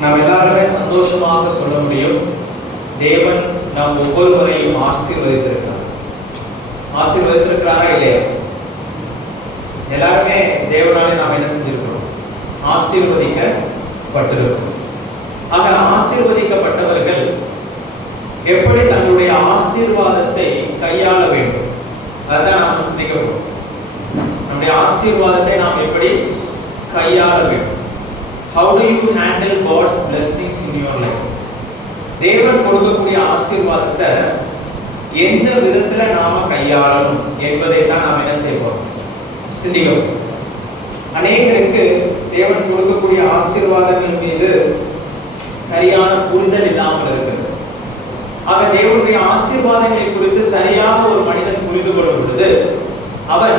நாம் எல்லாருமே சந்தோஷமாக சொல்ல முடியும், தேவன் நாம் ஒவ்வொருவரையும் ஆசீர்வதித்திருக்கிறார். ஆசீர்வதித்திருக்கிறாரா இல்லையா? எல்லாருமே தேவனாலே நாம் என்ன செஞ்சிருக்கிறோம்? ஆசீர்வதிக்கப்பட்டிருக்கிறோம். ஆக ஆசீர்வதிக்கப்பட்டவர்கள் எப்படி தங்களுடைய ஆசீர்வாதத்தை கையாள வேண்டும், அதான் நாம் சிந்திக்கிறோம். நம்முடைய ஆசீர்வாதத்தை நாம் எப்படி கையாள வேண்டும்? How do you handle God's blessings in your life? தேவன் கொடுக்கக்கூடிய ஆசீர்வாதத்தை எந்த விதத்துல நாம கையாளணும் என்பதை தான் நாம் என்ன செய்வோம்? சிந்திக்கிறோம். அநேகருக்கு தேவன் கொடுக்கக்கூடிய ஆசீர்வாதங்கள் மீது சரியான புரிதல் இல்லாமல் இருக்கிறது. ஆக தேவனுடைய ஆசீர்வாதங்களை குறித்து சரியாக ஒரு மனிதன் புரிந்து கொள்ளும் பொழுது அவன்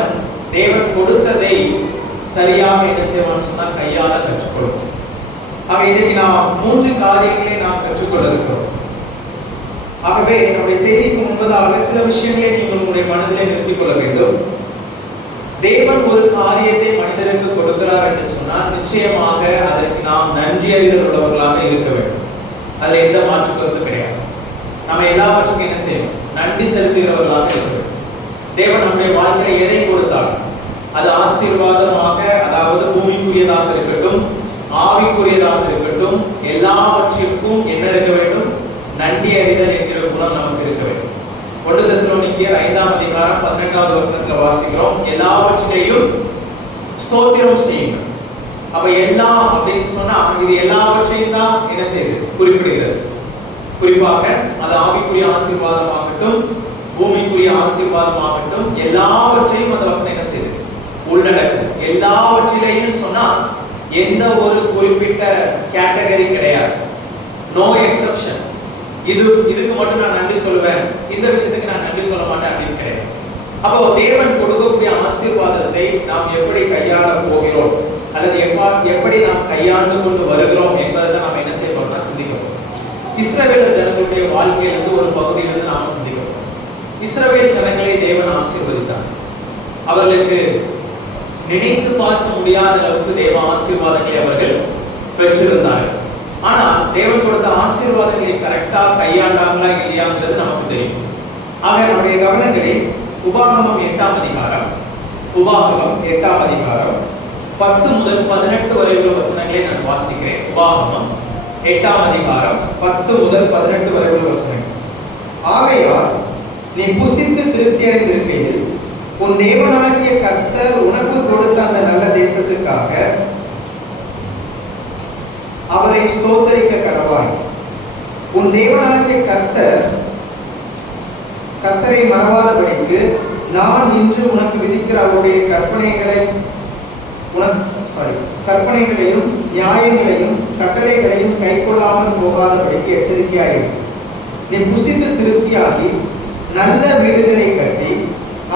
தேவன் கொடுத்ததை சரியாக என்ன செய்வான்னு சொன்னா கையாள கற்றுக்கொள்ளும். ஆக இன்றைக்கு நாம் 3 காரியங்களை நாம் கற்றுக்கொள்ள இருக்கிறோம். ஆகவே நம்முடைய செய்திக்கு முன்பதாக சில விஷயங்களை நீங்கள் உங்களுடைய மனதிலே நிறுத்திக் கொள்ள வேண்டும். தேவன் ஒரு காரியத்தை மனிதனுக்கு கொடுக்கிறார் என்று சொன்னால் நிச்சயமாக அதற்கு நாம் நன்றி அறிதல் உள்ளவர்களாக இருக்க வேண்டும். அதில் எந்த மாற்று கருத்து கிடையாது. நம்ம எல்லாவற்றுக்கும் என்ன செய்யணும்? நன்றி செலுத்துகிறவர்களாக இருக்க வேண்டும். தேவன் நம்முடைய வாழ்க்கையை எதை கொடுத்தாலும் அது ஆசீர்வாதமாக, அதாவது பூமிக்குரியதாக இருக்கட்டும், ஆவிக்குரியதாக இருக்கட்டும், எல்லாவற்றிற்கும் என்ன இருக்க வேண்டும்? நன்றி அறிதல் என்கிற குணம் நமக்கு இருக்க வேண்டும். 1 தெசலோனிக்கேயர் 5ஆம் அதிகாரம் 18வது வசனத்தில் வாசிக்கிறோம், எல்லாவற்றையும் ஸ்தோத்திரம் செய்யுங்கள். அப்ப எல்லாம் அப்படின்னு சொன்னா இது எல்லாவற்றையும் தான் என்ன செய்யுது? குறிப்பிடுகிறது. குறிப்பாக அது ஆவிக்குரிய ஆசீர்வாதமாகட்டும், பூமிக்குரிய ஆசீர்வாதமாகட்டும், எல்லாவற்றையும் அந்த வசனம் என்ன செய்யுது? உள்ளடக்கும். எல்லாவற்றிலையும் சொன்னா எந்த ஒரு குறிப்பிட்ட கேட்டகரி கிடையாது. No exception. இதுக்கு மட்டும் நான் நன்றி சொல்லுவேன், இந்த விஷயத்துக்கு நான் நன்றி சொல்ல மாட்டேன் அப்படின்னு கிடையாது. அப்போ தேவன் கொடுக்கக்கூடிய ஆசீர்வாதத்தை நாம் எப்படி கையாள போகிறோம் அல்லது எப்படி நாம் கையாண்டு கொண்டு வருகிறோம் என்பதை நாம் என்ன செய்யறோம்னா சிந்திக்கிறோம். இஸ்ரவேல் ஜனங்களுடைய வாழ்க்கையிலிருந்து ஒரு பகுதியிலிருந்து நாம் சிந்திக்கிறோம். இஸ்ரவேல் ஜனங்களை தேவன் ஆசீர்வதித்தார். அவர்களுக்கு நினைத்து பார்க்க முடியாத அளவுக்கு தேவ ஆசீர்வாதங்களை அவர்கள் பெற்றிருந்தார்கள். ஆனால் தேவன் கொடுத்த ஆசீர்வாதங்களை கரெக்டா கையாண்டாங்களா இல்லையாங்கிறது நமக்கு தெரியும். ஆக நம்முடைய கவனங்களை உபாகமம் 8ஆம் அதிகாரம் 10 முதல் 18 வரை உள்ள வசனங்களை நான் வாசிக்கிறேன். உபாகமம் 8ஆம் அதிகாரம் 10 முதல் 18 வரை உள்ள வசனங்கள். ஆகையால் நீ புசித்து திருப்தி அடைந்திருக்கையில் உன் தேவனாகிய கர்த்தர் உனக்கு கொடுத்த அந்த நல்ல தேசத்துக்காக அவரை ஸ்தோத்தரிக்க கடவாய். உன் தேவனாகிய கர்த்தரை மறவாதபடிக்கு நான் இன்று உனக்கு விதிக்கிற அவருடைய கற்பனைகளையும் நியாயங்களையும் கட்டளைகளையும் கைக்கொள்ளாமல் போகாதபடிக்கு எச்சரிக்கையாயிரு. நீ புசித்து திருப்தியாகி நல்ல வீடுகளை கட்டி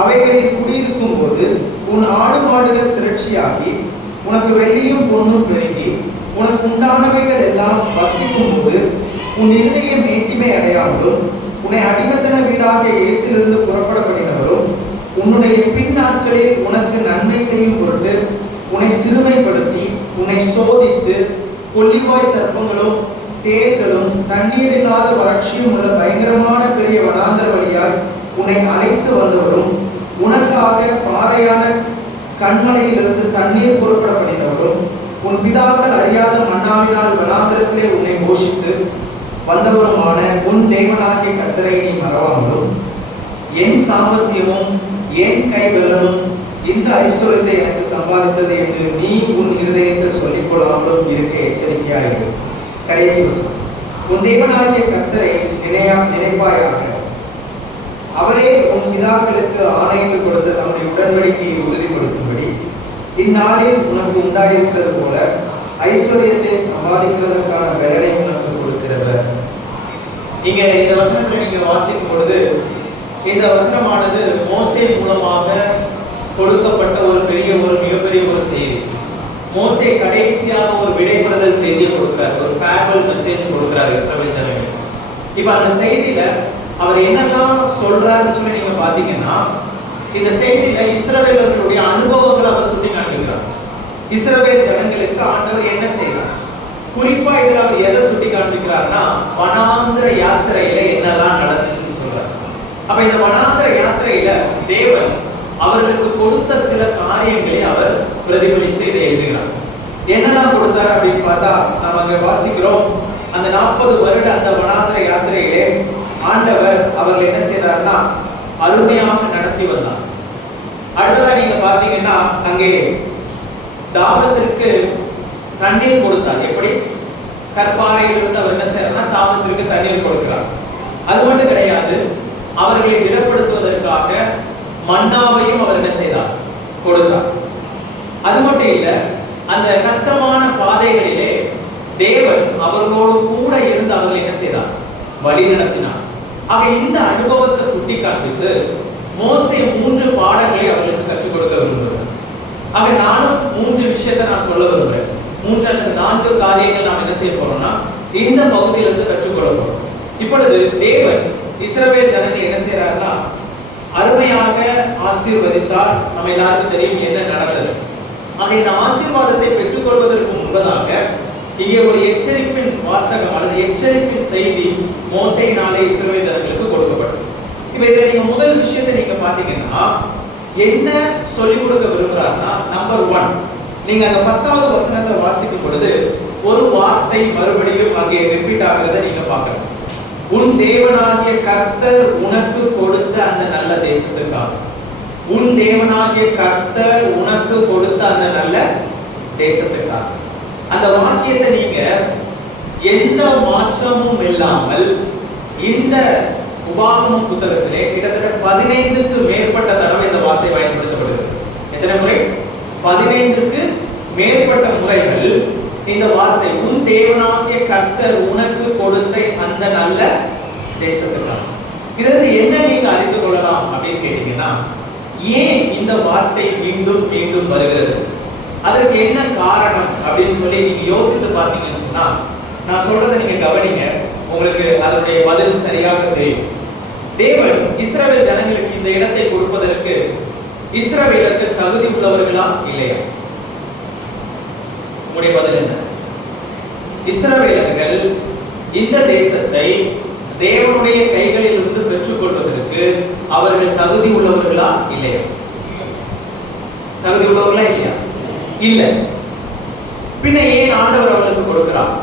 அவைகளில் குடியிருக்கும் போது உன் ஆடு மாடுகள் திரட்சியாகி உனக்கு வெள்ளியும் பொன்னும் பெருகி உனக்கு உண்டானவைகள் எல்லாம் வர்த்திக்கும் போது உன் இருதயம் மேட்டிமை அடையாமலும் உன்னை அடிமத்தன வீடாக ஏத்திலிருந்து புறப்பட பண்ணினவரும் உன்னுடைய பின் நாட்களில் உனக்கு நன்மை செய்யும் பொருட்டு உன்னை சிறுமைப்படுத்தி உன்னை சோதித்து கொல்லிவாய் சர்ப்பங்களும் தேர்களும் தண்ணீர் இல்லாத வறட்சியும் உள்ள பயங்கரமான பெரிய வனாந்தர வழியால் உன்னை அழைத்து வந்தவரும் உனக்காக பாறையான கண்மலையிலிருந்து தண்ணீர் புறப்பட பண்ணினவரும் உன் பிதாக்கள் அறியாத மன்னாவினால் வனாந்திரத்திலே உன்னை போஷித்து வந்தவருமான உன் தேவனாகிய கர்த்தரை நீ மறவாமலும் என் சாமர்த்தியமும் என் கைவலமும் இந்த ஐஸ்வர்யத்தை எனக்கு சம்பாதித்தது என்று நீ உன் இருதயத்தில் சொல்லிக் கொள்ளாமலும் இருக்க எச்சரிக்கையாயிரு. கடைசி வசனம். உன் தேவனாகிய கர்த்தரை நினைப்பாயாக. அவரே உன் பிதாக்களுக்கு ஆணையிட்டு கொடுத்த தம்முடைய உடன்படிக்கையை உறுதிப்படுத்தும்படி இந்நாளில் உனக்கு உண்டாயிருக்கிறது போல ஐஸ்வர்யத்தை சம்பாதிக்கிறதற்கான பலனை உனக்கு கொடுக்கிறவர். இங்க இந்த வசனத்துல நீங்க வாசிக்கும் பொழுது இந்த வசனமானது மோசே மூலமாக கொடுக்கப்பட்ட ஒரு மிகப்பெரிய ஒரு செய்தி. மோசே கடைசியாக ஒரு விடைபெறுதல் செய்தியை கொடுக்கிறார், ஒரு ஃபேர்வெல் மெசேஜ் கொடுக்கிறார் இஸ்ரவேல் ஜனங்களுக்கு. இப்ப அந்த செய்தியில அவர் என்னெல்லாம் சொல்றாருன்னு சொல்லி நீங்க பாத்தீங்கன்னா, இந்த செய்தியில இஸ்ரவேலர்களுடைய அனுபவங்களை அவர் சொல்லி காண்பிக்கிறார். இஸ்ரவேல் ஜனங்களுக்கு ஆண்டவர் என்ன செய்தார், குறிப்பா குறிப்பா இதுல அவர் எதை சுட்டி காண்பிக்கிறார்னா வனாந்திர யாத்திரையில என்னெல்லாம் நடந்துச்சுன்னு சொல்றார். அப்ப இந்த வனாந்திர யாத்திரையில தேவன் அவர்களுக்கு கொடுத்த சில காரியங்களை அவர் பிரதிபலித்து இதை எழுதுகிறார். என்னெல்லாம் கொடுத்தார் அப்படின்னு பார்த்தா நாம் அங்க வாசிக்கிறோம். அந்த 40 வருட அந்த வனாந்திர யாத்திரையிலே ஆண்டவர் அவர்கள் என்ன செய்தார்னா அருமையாக நடத்தி வந்தார். அடுத்ததா நீங்க பார்த்தீங்கன்னா அங்கே தாகத்திற்கு தண்ணீர் கொடுத்தார். எப்படி? கற்பாறையிலிருந்து அவர் என்ன செய்யறாருன்னா தாகத்திற்கு தண்ணீர் கொடுக்கிறார். அது மட்டும் கிடையாது, அவர்களை திடப்படுத்துவதற்காக மன்னாவையும் அவர் என்ன செய்தார்? கொடுத்தார். அது மட்டும் இல்ல, அந்த கஷ்டமான பாதைகளிலே தேவன் அவர்களோடு கூட இருந்து அவர்களை என்ன செய்தார்? வழி நடத்தினார். ஆக இந்த அனுபவத்தை சுட்டி காண்பித்து மோசே 3 பாடங்களை அவர்களுக்கு கற்றுக் கொடுக்க விரும்புகிறார். ஆக நானும் 3 விஷயத்தை நான் சொல்ல விரும்புகிறேன். 3 அல்லது 4 காரியங்கள் நாம் என்ன செய்ய போறோம்னா இந்த பகுதியிலிருந்து கற்றுக்கொள்ள போறோம். இப்பொழுது தேவன் இஸ்ரவேல் ஜனங்களை என்ன செய்யறாருன்னா அருமையாக ஆசீர்வதித்தார். நம்ம எல்லாருக்கும் தெரியும் என்ன நடந்தது. ஆக இந்த ஆசீர்வாதத்தை பெற்றுக்கொள்வதற்கு முன்பதாக இங்கே ஒரு எச்சரிப்பின் வாசகம் அல்லது எச்சரிப்பின் செய்தி மோசேயினாலே இஸ்ரவேல் ஜனங்களுக்கு கொடுக்கப்பட்டது. இப்ப இதை நீங்க முதல் விஷயத்தை நீங்க பாத்தீங்கன்னா என்ன சொல்லிக் கொடுக்க விரும்புறாருன்னா நம்பர் 1, நீங்க அந்த 10வது வசனத்தை வாசிக்கும் பொழுது ஒரு வார்த்தை மறுபடியும் அங்கே ரிப்பீட் ஆகிறத நீங்க பார்க்கலாம். உன் தேவனாகிய கர்த்தர் உனக்கு கொடுத்த அந்த நல்ல தேசத்துக்காக. உன் தேவனாகிய கர்த்தர் உனக்கு கொடுத்த அந்த நல்ல தேசத்துக்காக. அந்த வாக்கியத்தை நீங்க எந்த மாற்றமும் இல்லாமல் இந்த உபாகமம் புத்தகத்திலே கிட்டத்தட்ட 15க்கு மேற்பட்ட தடவை இந்த வார்த்தை பயன்படுத்தப்படுகிறது. எத்தனை முறை? 15க்கு மேற்பட்ட முறைகள் இந்த வார்த்தை உன் தேவனாகிய கர்த்தர் உனக்கு கொடுத்த அந்த நல்ல தேசத்துக்காக. இதிலிருந்து என்ன நீங்க அறிந்து கொள்ளலாம் அப்படின்னு கேட்டீங்கன்னா, ஏன் இந்த வார்த்தை மீண்டும் மீண்டும் வருகிறது, அதற்கு என்ன காரணம் அப்படின்னு சொல்லி நீங்க யோசித்து பார்த்தீங்கன்னு சொன்னா, நான் சொல்றதை நீங்க கவனிங்க, உங்களுக்கு அதனுடைய பதில் சரியாக தெரியும். தேவன் இஸ்ரவேல் ஜனங்களுக்கு இந்த இடத்தை கொடுப்பதற்கு இஸ்ரவேலுக்கு தகுதி உள்ளவர்களா இல்லையா? உங்களுடைய பதில் என்ன? இஸ்ரவேலர்கள் இந்த தேசத்தை தேவனுடைய கைகளில் இருந்து பெற்றுக்கொள்வதற்கு அவர்கள் தகுதி உள்ளவர்களா இல்லையா? தகுதி உள்ளவர்களா இல்லையா? இல்ல. பின்ன ஏன் ஆண்டவர் அவர்களுக்கு கொடுக்கிறார்?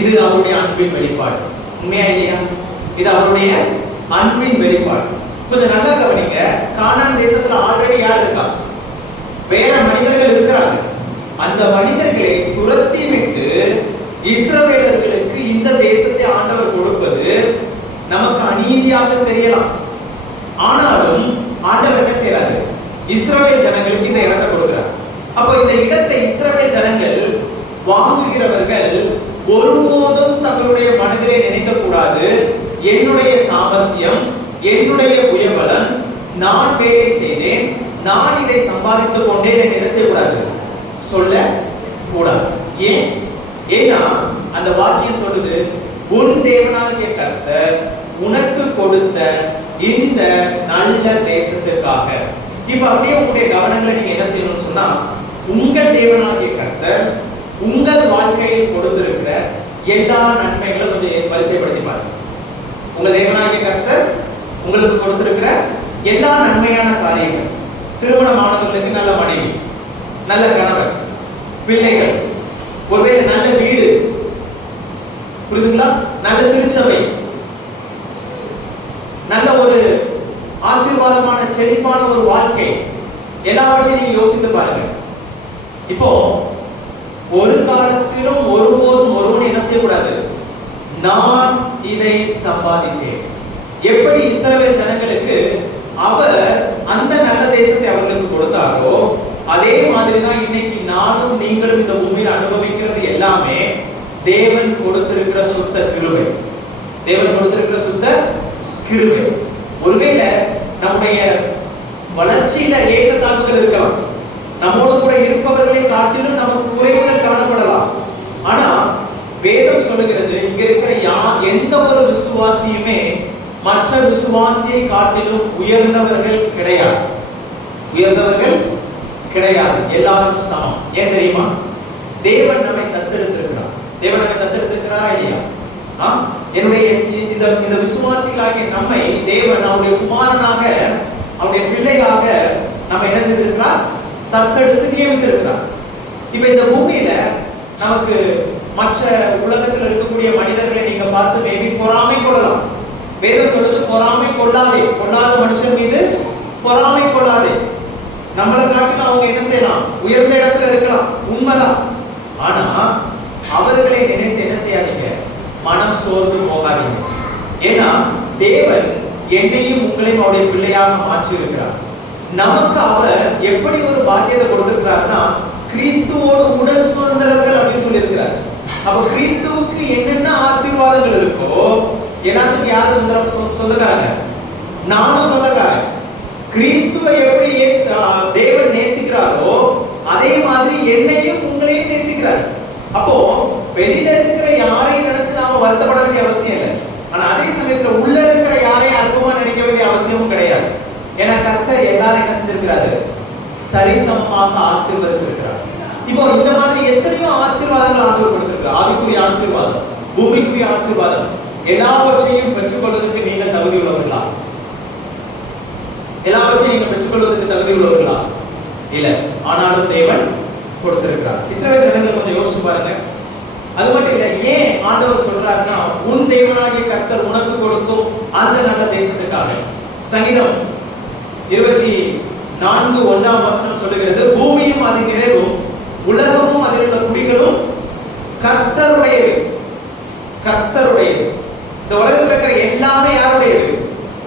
இது அவருடைய அன்பின் வெளிப்பாடு. உண்மையா இல்லையா? இது அவருடைய அன்பின் வெளிப்பாடு. கொஞ்சம் நல்லா கவனிங்க. கானான் தேசத்துல ஆல்ரெடி யார் இருக்கா? வேற மனிதர்கள் இருக்கிறாங்க. அந்த மனிதர்களை துரத்தி விட்டு இஸ்ரவேலர்களுக்கு இந்த தேசத்தை ஆண்டவர் கொடுப்பது நமக்கு அநீதியாக தெரியலாம். ஆனாலும் ஆண்டவர் என்ன செய்யறாரு? இஸ்ரவேல் ஜனங்களுக்கு இந்த இடத்தை கொடுக்கிறார். அப்போ இந்த இடத்தை இஸ்ரவேல் ஜனங்கள் வாங்குகிறவர்கள் ஒருபோதும் தங்களுடைய மனதிலே நினைக்க கூடாது, என்னுடைய சாமர்த்தியம், என்னுடைய புயபலம், நான் வேலை செய்தேன், நான் இதை சம்பாதித்துக் கொண்டேன் என்ன செய்யக்கூடாது? சொல்ல கூடாது. ஏன்? ஏன்னா அந்த வாக்கியம் சொல்லுது உன் தேவனாகிய கர்த்தர் உனக்கு கொடுத்த இந்த நல்ல தேசத்துக்காக. இப்ப அப்படியே உங்களுடைய கவனங்களை நீங்க என்ன செய்யணும்னு சொன்னா, உங்கள் தேவனாகிய கர்த்தர் உங்கள் வாழ்க்கையில் கொடுத்திருக்கிற எல்லா நன்மைகளும் கொஞ்சம் வரிசைப்படுத்தி பாருங்க. உங்க தேவனாகிய கர்த்தர் உங்களுக்கு கொடுத்திருக்கிற எல்லா நன்மையான காரியங்கள், திருமணமானவர்களுக்கு நல்ல மனைவி, நல்ல கணவர், பிள்ளைகள், ஒருவேளை நல்ல வீடு, புரியுதுங்களா? நல்ல திருச்சபை, நல்ல ஒரு ஆசீர்வாதமான செழிப்பான ஒரு வாழ்க்கை, எல்லாவற்றையும் நீங்க யோசித்து பாருங்க. இப்போ ஒரு காலத்திலும் ஒருபோதும் ஒருவன் என்ன செய்யக்கூடாது, நான் இதை சம்பாதித்தேன். எப்படி இஸ்ரவேல் ஜனங்களுக்கு அவர் அந்த நல்ல தேசத்தை அவர்களுக்கு கொடுத்தாரோ, அதே மாதிரி தான் இன்னைக்கு நானும் நீங்களும் இந்த பூமியில் அனுபவிக்கிறது எல்லாமே தேவன் கொடுத்திருக்கிற சுத்த கிருபை. தேவன் கொடுத்திருக்கிற சுத்த கிருபை. ஒருவேளை நம்முடைய வளர்ச்சியில ஏற்றத்தாழ்வுகள் இருக்கலாம், நம்மோடு கூட இருப்பவர்களை காட்டிலும் நமக்கு குறைவுகள் காணப்படலாம். ஆனா வேதம் சொல்லுகிறது, இங்க இருக்கிற எந்த ஒரு விசுவாசியுமே மற்ற விசுவாசியை காட்டிலும் உயர்ந்தவர்கள் கிடையாது. உயர்ந்தவர்கள் கிடையாது, எல்லாரும் சமம். ஏன் தெரியுமா? தேவன் நம்மை தத்தெடுத்திருக்கிறார். தேவன் நம்மை தத்தெடுத்திருக்கிறாரா இல்லையா? என்னுடைய இந்த விசுவாசிகளாகிய நம்மை தேவன் அவருடைய குமாரனாக, அவருடைய பிள்ளையாக நம்ம என்ன செய்திருக்கிறார்? தத்தெடுத்து நியமித்திருக்கிறார். இப்ப இந்த பூமியில நமக்கு மற்ற உலகத்தில் இருக்கக்கூடிய மனிதர்களை நீங்க பார்த்து மேபி பொறாமை கொள்ளலாம். வேதம் சொல்றது பொறாமை கொள்ளாதே, கொள்ளாத மனுஷன் மீது பொறாமை கொள்ளாதே. நம்மளை காட்டிலும் அவங்க என்ன செய்யலாம்? உயர்ந்த இடத்துல இருக்கலாம், உண்மைதான். ஆனா அவர்களை நினைத்து என்ன செய்யாதீங்க, மனம் சோர்ந்து போகாதீங்க. ஏன்னா தேவன் என்னையும் உங்களையும் அவருடைய பிள்ளையாக மாற்றி இருக்கிறார். நமக்கு அவர் எப்படி ஒரு பாக்கியத்தை கொடுத்திருக்கிறார்னா, கிறிஸ்துவோடு உடன் சுதந்திரர்கள் அப்படின்னு சொல்லி இருக்கிறார். அப்ப கிறிஸ்துவுக்கு என்னென்ன ஆசீர்வாதங்கள் இருக்கோ எல்லாத்துக்கும் யாரு சொந்தக்காரங்க? நானும் சொந்தக்காரன். கிறிஸ்துவை எப்படி தேவன் நேசிக்கிறாரோ அதே மாதிரி என்னையும் உங்களையும் நேசிக்கிறார். அப்போ வெளியில இருக்கிற யாரையும் நினைச்சு நாம வருத்தப்பட வேண்டிய அவசியம் இல்லை. ஆனா அதே சமயத்துல உள்ள இருக்கிற யாரையும் அற்பமா நினைக்க வேண்டிய அவசியமும் கிடையாது. ஏன்னா கர்த்தர் எல்லாரும் என்ன செஞ்சிருக்கிறாரு? சரிசமமாக ஆசீர்வதித்திருக்கிறார். இப்போ இந்த மாதிரி எத்தனையோ ஆசீர்வாதங்கள் ஆண்டவர் கொடுத்திருக்கிறார். ஆவிக்குரிய ஆசீர்வாதம், பூமிக்குரிய ஆசீர்வாதம், எல்லாவற்றையும் பெற்றுக்கொள்வதற்கு நீங்கள் தகுதி உள்ளவர்களா? எல்லாவற்றையும் நீங்கள் பெற்றுக்கொள்வதற்கு தகுதி உள்ளவர்களா? இல்ல. ஆனாலும் தேவன் கொடுத்திருக்கிறார். இஸ்ரவேல் ஜனங்கள் கொஞ்சம் யோசிச்சு பாருங்க. அது மட்டும் இல்ல, ஏன் ஆண்டவர் சொல்றாருன்னா, உன் தேவனாகிய கர்த்தர் உனக்கு கொடுக்கும் அந்த நல்ல தேசத்துக்காக. சங்கீதம் 24:1 சொல்லுகிறது, பூமியும் அதன் நிறைவும் உலகமும் அதில் உள்ள குடிகளும் கர்த்தருடையது. கர்த்தருடையது. இந்த உலகத்தில் இருக்கிற எல்லாமே யாருடையது?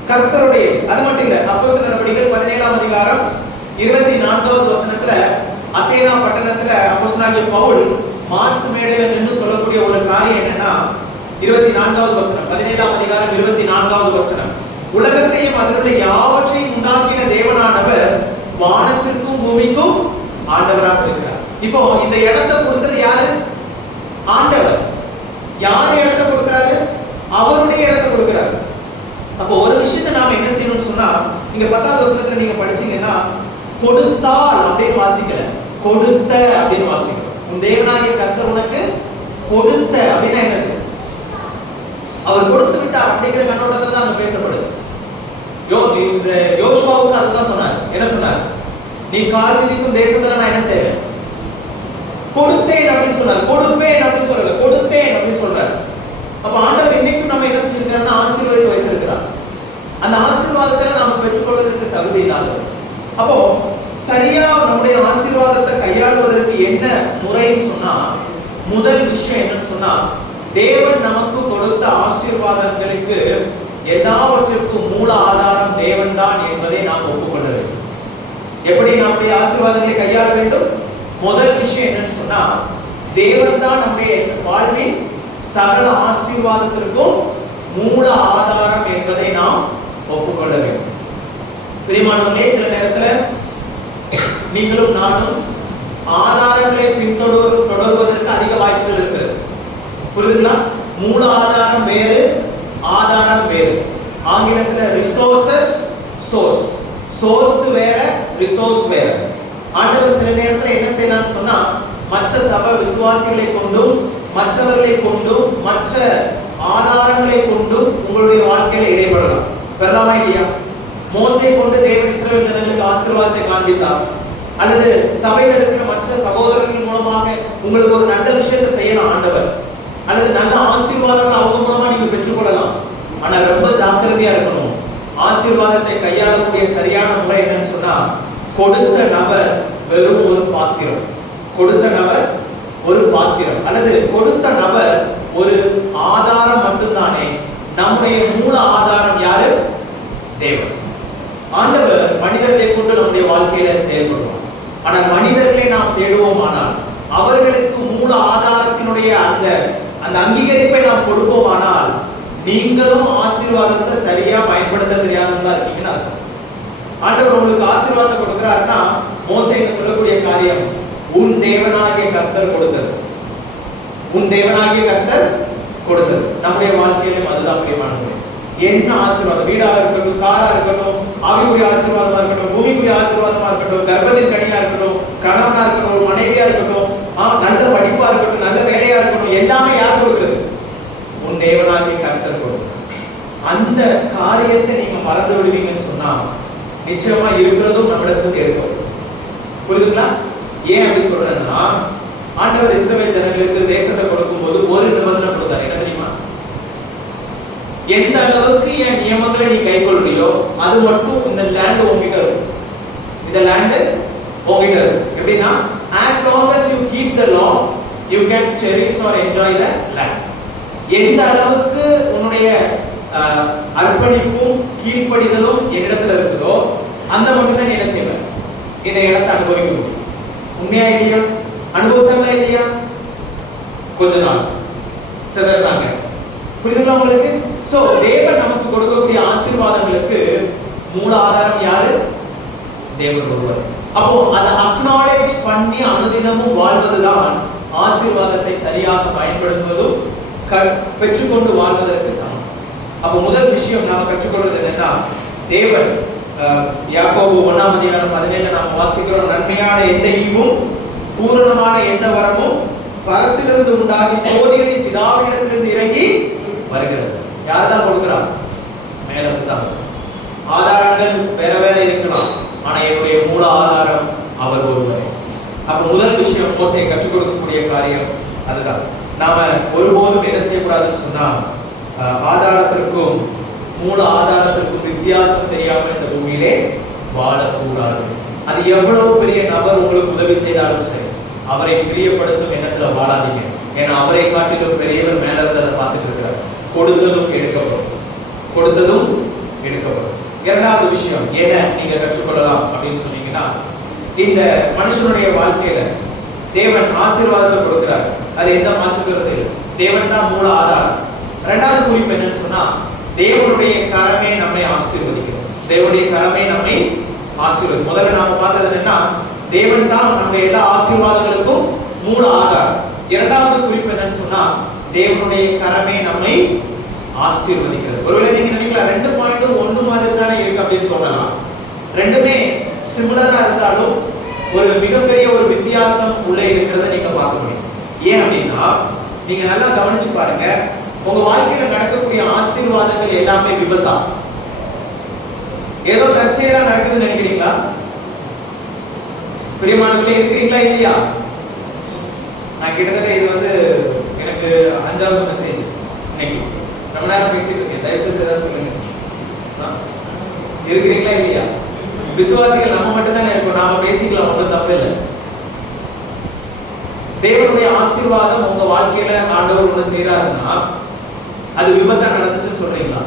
கர்த்தருடையது. அது மட்டும் இல்ல, அப்போஸ்தலர் நடவடிக்கைகள் 17:24 அத்தேனா பட்டணத்துல அப்போஸ்தலனாகிய பவுல் மார்ஸ் மேடையில நின்று சொல்லக்கூடிய ஒரு காரியம் என்னன்னா, 17:24 உலகத்தையும் அதனுடைய யாவற்றையும் உண்டாக்கின தேவனானவர் வானத்திற்கும் பூமிக்கும் ஆண்டவராக இருக்கிறார். இப்போ இந்த இடத்தை கொடுத்தது யாரு? ஆண்டவர். யார் இடத்தை கொடுக்கிறாரு? அவருடைய இடத்தை கொடுக்கிறாரு. அப்போ ஒரு விஷயத்தை நாம என்ன செய்யணும்னு சொன்னா, இங்க 10வது வசனத்துல நீங்க படிச்சீங்கன்னா, கொடுத்தால் அப்படின்னு வாசிக்கல, கொடுத்த அப்படின்னு வாசிக்கிறோம். உன் தேவனாகிய கர்த்தர் உனக்கு கொடுத்த அப்படின்னா என்னது? அவர் கொடுத்து விட்டார் அப்படிங்கிற கண்ணோட்டத்துல தான் அங்க பேசப்படுது. இந்த யோசுவாவுக்கு அதுதான் சொன்னார். என்ன சொன்னார்? நீ கால் மிதிக்கும் தேசத்துல நான் என்ன செய்வேன்? கொடுத்தேன் அப்படின்னு சொன்னார். கொடுப்பேன் அப்படின்னு சொல்லல, கொடுத்தேன் அப்படின்னு சொல்றாரு. அப்ப ஆண்டவர் இன்னைக்கும் நம்ம என்ன செஞ்சிருக்காருன்னா, ஆசீர்வாதத்தை வைத்திருக்கிறார். அந்த ஆசீர்வாதத்தை நாம பெற்றுக்கொள்வதற்கு தகுதி இல்லாதவர். அப்போ சரியா நம்முடைய ஆசீர்வாதத்தை கையாளுவதற்கு என்ன முறைன்னு சொன்னா, முதல் விஷயம் என்னன்னு சொன்னா, தேவன் நமக்கு கொடுத்த ஆசீர்வாதங்களுக்கு எல்லாவற்றிற்கும் மூல ஆதாரம் தேவன் தான் என்பதை நாம் ஒப்புக்கொள்ள வேண்டும். எப்படி நம்முடைய ஆசீர்வாதங்களை கையாள வேண்டும்? முதல் விஷயம் என்னன்னு சொன்னா, தேவன் தான் நம்முடைய வாழ்வின் சகல ஆசீர்வாதத்திற்கும் மூல ஆதாரம் என்பதை நாம் ஒப்புக்கொள்ள வேண்டும். பிரியமானவர்களே, சில நேரத்துல நீங்களும் நானும் ஆதாரங்களை தொடர்வதற்கு அதிக வாய்ப்புகள் இருக்கிறது. புரியுதுங்களா? மூல ஆதாரம் வேறு, ஆதாரம் வேறு. ஆங்கிலத்துல ரிசோர்சஸ், சோர்ஸ். சோர்ஸ் வேற, ரிசோர்ஸ் வேற. ஆண்டவர் சில நேரத்துல என்ன செய்யலாம்னு சொன்னா, மற்ற சபை விசுவாசிகளை கொண்டும் மற்றவர்களை கொண்டும் மற்ற ஆதாரங்களை கொண்டும் உங்களுடைய வாழ்க்கையில இடைபடலாம். பெறலாமா இல்லையா? மோசே கொண்டு தேவன் இஸ்ரவேல் ஜனங்களுக்கு ஆசீர்வாதத்தை காண்பித்தார். அல்லது சபையில் இருக்கிற மற்ற சகோதரர்கள் மூலமாக உங்களுக்கு ஒரு நல்ல விஷயத்தை செய்யலாம் ஆண்டவர். அல்லது நல்ல ஆசீர்வாதத்தை அவங்க மூலமா நீங்க பெற்றுக்கொள்ளலாம். ஆனா ரொம்ப ஜாக்கிரதையா இருக்கணும். ஆசீர்வாதத்தை கையாளக்கூடிய சரியான முறை என்னன்னு சொன்னா, கொடுத்த நபர் வெறும் ஒரு பாத்திரம். கொடுத்த நபர் ஒரு பாத்திரம், அல்லது கொடுத்த நபர் ஒரு ஆதாரம் மட்டும்தானே. நம்முடைய மூல ஆதாரம் யாரு? தேவன். ஆண்டவர் மனிதர்களை கொண்டு நம்முடைய வாழ்க்கையில செயல்படுவார். ஆனால் மனிதர்களை நாம் தேடுவோமானால், அவர்களுக்கு மூல ஆதாரத்தினுடைய அந்த அங்கீகரிப்பை நாம் கொடுப்போமானால், நீங்களும் ஆசீர்வாதத்தை சரியா பயன்படுத்த தெரியாதவங்களா இருக்கீங்கன்னு அர்த்தம். ஆண்டவர் உங்களுக்கு ஆசீர்வாதம் கொடுக்கிறாருன்னா, மோசேக்கு சொல்லக்கூடிய காரியம், உன் தேவனாகிய கர்த்தர் கொடுத்தது. உன் தேவனாகிய கர்த்தர் கொடுத்தது. நம்முடைய வாழ்க்கையிலும் அதுதான் பிரியமானவர்களே. என்ன ஆசீர்வாதம், வீடாக இருக்கட்டும், காரா இருக்கட்டும், ஆவிக்குரிய ஆசீர்வாதமா இருக்கட்டும், பூமிக்குரிய ஆசீர்வாதமா இருக்கட்டும், கர்ப்பத்தின் கனியா இருக்கட்டும், கணவனா இருக்கட்டும், மனைவியா இருக்கட்டும், நல்ல படிப்பா இருக்கட்டும், நல்ல வேலையா இருக்கட்டும், எல்லாமே அந்த காரியத்தை நீங்க மறந்து விடுவீங்கன்னு சொன்னா நிச்சயமா இருக்கிறதும் நம்மிடத்துல இருக்கும். புரியுதுங்களா? ஏன் அப்படி சொல்றேன்னா, ஆண்டவர் இஸ்ரவேல் ஜனங்களுக்கு தேசத்தை கொடுக்கும் போது ஒரு நிபந்தனை கொடுத்தார். என்ன தெரியுமா? எந்த அளவுக்கு என் நியமங்களை நீ கைக்கொள்றியோ அது மட்டும் இந்த லேண்ட் உங்ககிட்ட இருக்கும். இந்த லேண்ட் உங்ககிட்ட இருக்கும். எப்படின்னா, as long as you keep the law you can cherish or enjoy the land. எந்த அளவுக்கு உன்னுடைய அர்ப்பணிப்பும் கீழ்ப்படிதலும் என்னிடத்துல இருக்குதோ அந்த மட்டும் தான் நீ என்ன செய்வ, இந்த இடத்தை அனுபவிக்க முடியும். உண்மையா இல்லையா? அனுபவிச்சாங்களா இல்லையா? கொஞ்ச நாள் சிதறாங்க. புரியுதுங்களா உங்களுக்கு? சோ தேவன் நமக்கு கொடுக்கக்கூடிய ஆசீர்வாதங்களுக்கு மூல ஆதாரம் யாரு? தேவன் ஒருவர். அப்போ அதை அக்னாலேஜ் பண்ணி அனுதினமும் வாழ்வதுதான் ஆசீர்வாதத்தை சரியாக பயன்படுத்துவதும் பெற்றுக்கொண்டு வாழ்வதற்கு சமம். அப்போ முதல் விஷயம் நாம் கற்றுக்கொள்வது என்னன்னா, தேவன் யாக்கோபு 1:17 நாம் வாசிக்கிறோம், நன்மையான எந்த ஈவும் பூரணமான எந்த வரமும் பரத்திலிருந்து உண்டாகி சோதிகளின் பிதாவிடத்திலிருந்து இறங்கி வருகிறது. யார் தான் கொடுக்கிறார்? மேல தான். ஆதாரங்கள் வேற வேற இருக்கலாம், ஆனா என்னுடைய மூல ஆதாரம் அவர் ஒருவரே. அப்ப முதல் விஷயம் மோசே கற்றுக் கொடுக்கக்கூடிய காரியம் அதுதான். நாம ஒருபோதும் என்ன செய்யக்கூடாதுன்னு சொன்னா, ஆதாரத்திற்கும் மூல ஆதாரத்திற்கும் வித்தியாசம் தெரியாமல் இந்த பூமியிலே வாழக்கூடாது. அது எவ்வளவு பெரிய நபர் உங்களுக்கு உதவி செய்தாலும் சரி, அவரை பிரியப்படுத்தும் எண்ணத்துல வாழாதீங்க. ஏன்னா அவரை காட்டிலும் பெரியவர் மேல இருந்ததை பார்த்துட்டு இருக்கிறார். கொடுத்ததும் எடுக்கப்படும், கொடுத்ததும் எடுக்கப்படும். இரண்டாவது விஷயம் என்ன நீங்க கற்றுக்கொள்ளலாம் அப்படின்னு சொன்னீங்கன்னா, இந்த மனுஷனுடைய வாழ்க்கையில தேவன் ஆசீர்வாதத்தை கொடுக்கிறார். அது எந்த மாற்றுக்கிறது? தேவன் தான் மூல ஆதாரம். இரண்டாவது குறிப்பு என்னன்னு சொன்னா, தேவனுடைய கரமே நம்மை ஆசீர்வதிக்கிறது. தேவனுடைய கரமே நம்மை ஆசீர்வதிக்கும். முதல்ல நாம பார்த்தது என்னன்னா, தேவன் தான் நம்முடைய எல்லா ஆசீர்வாதங்களுக்கும் மூல ஆதாரம். இரண்டாவது குறிப்பு என்னன்னு சொன்னா, தேவனுடைய கரமே நம்மை ஆசீர்வதிக்கிறது. ஒருவேளை நீங்க நினைக்கலாம், ரெண்டு பாயிண்ட்டும் ஒண்ணு மாதிரி தானே இருக்கு அப்படின்னு தோணலாம். ரெண்டுமே சிமிலரா இருந்தாலும் ஒரு மிகப்பெரிய ஒரு வித்தியாசம் உள்ளே இருக்கிறத நீங்க பார்க்க முடியும். ஏன் அப்படின்னா, நீங்க நல்லா கவனிச்சு பாருங்க, உங்க வாழ்க்கையில நடக்கக்கூடிய ஆசீர்வாதங்கள் எல்லாமே விபத்தா? ஏதோ தற்செயலா நடக்குதுன்னு நினைக்கிறீங்களா? பிரியமானவர்களே, இருக்கிறீங்களா இல்லையா? நான் கிட்டத்தட்ட இது எனக்கு 5வது மெசேஜ். இன்னைக்கு ரொம்ப நேரம் பேசிட்டு இருக்கேன். தயவு செய்து ஏதாவது சொல்லுங்க. இருக்கிறீங்களா இல்லையா? விசுவாசிகள் நம்ம மட்டும் தானே இருக்கோம், நாம பேசிக்கலாம், ஒன்றும் தப்பு இல்லை. தேவனுடைய ஆசீர்வாதம் உங்க வாழ்க்கையில ஆண்டவர் ஒண்ணு செய்யறாருன்னா அது விபத்தா நடந்துச்சுன்னு சொல்றீங்களா?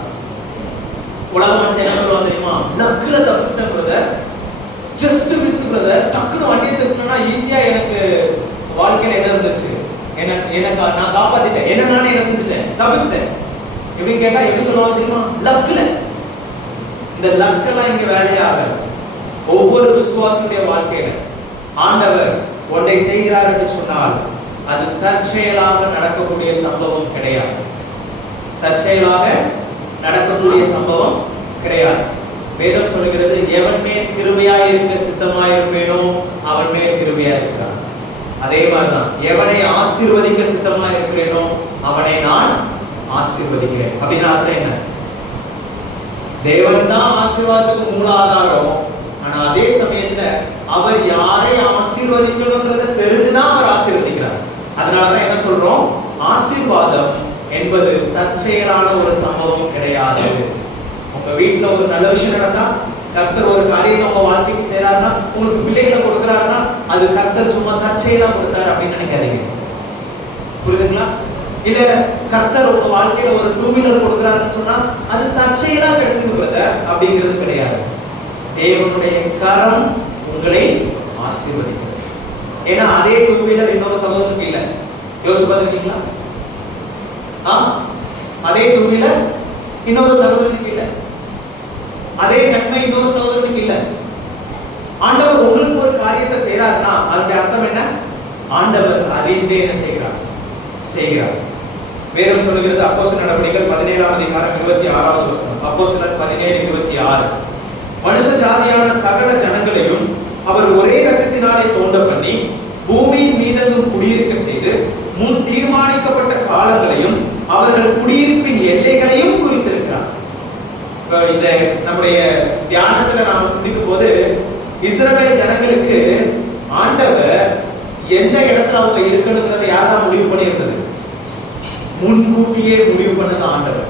உலக மனுஷன் என்ன சொல்லுவாங்க தெரியுமா? நக்குல தப்பிச்சிட்டேன் பிரதர், ஜஸ்ட் மிஸ் பிரதர், டக்குனு வண்டியை தப்பினா ஈஸியா எனக்கு வாழ்க்கையில என்ன இருந்துச்சு, எனக்கு நான் காப்பாத்திட்டேன், என்ன நானே என்ன செஞ்சுட்டேன், தப்பிச்சிட்டேன். எப்படின்னு கேட்டா எப்படி சொல்லுவாங்க தெரியுமா? லக்குல. இந்த லக்கெல்லாம் இங்க வேலையே ஆகல. ஒவ்வொரு விசுவாசியுடைய வாழ்க்கையில ஆண்டவர் ஒன்றை செய்கிறார் என்று சொன்னால் அது தற்செயலாக நடக்கக்கூடிய சம்பவம் கிடையாது. தற்செயலாக நடக்கக்கூடிய சம்பவம் கிடையாது. வேதம் சொல்கிறது, எவன் மேல் கிருபையாய் இருக்க சித்தமாய் இருப்பேனோ அவன் மேல் கிருபையாய் இருக்கிறான். அதே மாதிரிதான், எவனை ஆசீர்வதிக்க சித்தமாய் இருக்கிறேனோ அவனை நான் ஆசீர்வதிக்கிறேன். அப்படின்னா அர்த்தம் என்ன? தேவன் தான் ஆசீர்வாதத்துக்கு மூல ஆதாரம். ஆனா அதே சமயத்துல அவர் யாரை ஆசீர்வதிக்கணும்ன்றத தெரிஞ்சுதான் அவர் ஆசீர்வதிக்கிறார். அதனாலதான் என்ன சொல்றோம், ஆசீர்வாதம் என்பது தற்செயலான ஒரு சம்பவம் கிடையாது. உங்க வீட்டுல ஒரு நல்ல விஷயம் நடந்தா, கர்த்தர் ஒரு காரியத்தை உங்க வாழ்க்கைக்கு செய்யறாருன்னா, உங்களுக்கு பிள்ளைகளை கொடுக்கிறாருன்னா அது கர்த்தர் சும்மா தற்செயலா கொடுத்தாரு அப்படின்னு நினைக்காதீங்க. புரியுதுங்களா? இல்ல கர்த்தர் உங்க வாழ்க்கையில ஒரு 2 வீலர் கொடுக்கிறாருன்னு சொன்னா அது தற்செயலா கிடைச்சிருக்கிறது அப்படிங்கிறது கிடையாது. தேவனுடைய கரம் உங்களை ஆசீர்வதிக்கிறது. ஏன்னா அதே 2 வீலர் இன்னொரு சகோதரனுக்கு இல்ல. யோசிச்சு பார்த்திருக்கீங்களா? அதே 2 வீலர் இன்னொரு சகோதரனுக்கு இல்ல. அதே நன்மை இன்னொரு சகோதரனுக்கு இல்ல. ஆண்டவர் உங்களுக்கு ஒரு காரியத்தை செய்யறாருன்னா அதனுடைய அர்த்தம் என்ன? ஆண்டவர் அறிந்தே என்ன செய்கிறார். வேதம் சொல்லுகிறது, அப்போஸ்தலர் நடவடிக்கைகள் 17:26 அப்போஸ்தலர் 17:26 மனுஷ ஜாதியான சகல ஜனங்களையும் அவர் ஒரே இரத்தத்தினாலே தோண்ட பண்ணி பூமியின் மீதெங்கும் குடியிருக்க செய்து முன் தீர்மானிக்கப்பட்ட காலங்களையும் அவர்கள் குடியிருப்பின் எல்லைகளையும் குறித்திருக்கிறார். இந்த நம்முடைய தியானத்துல நாம சிந்திக்கும் போது இஸ்ரவேல் ஜனங்களுக்கு ஆண்டவர் எந்த இடத்துல அவங்க இருக்கணுங்கிறத யாரெல்லாம் முடிவு பண்ணியிருந்தது? முன்கூட்டியே முடிவு பண்ணது ஆண்டவர்.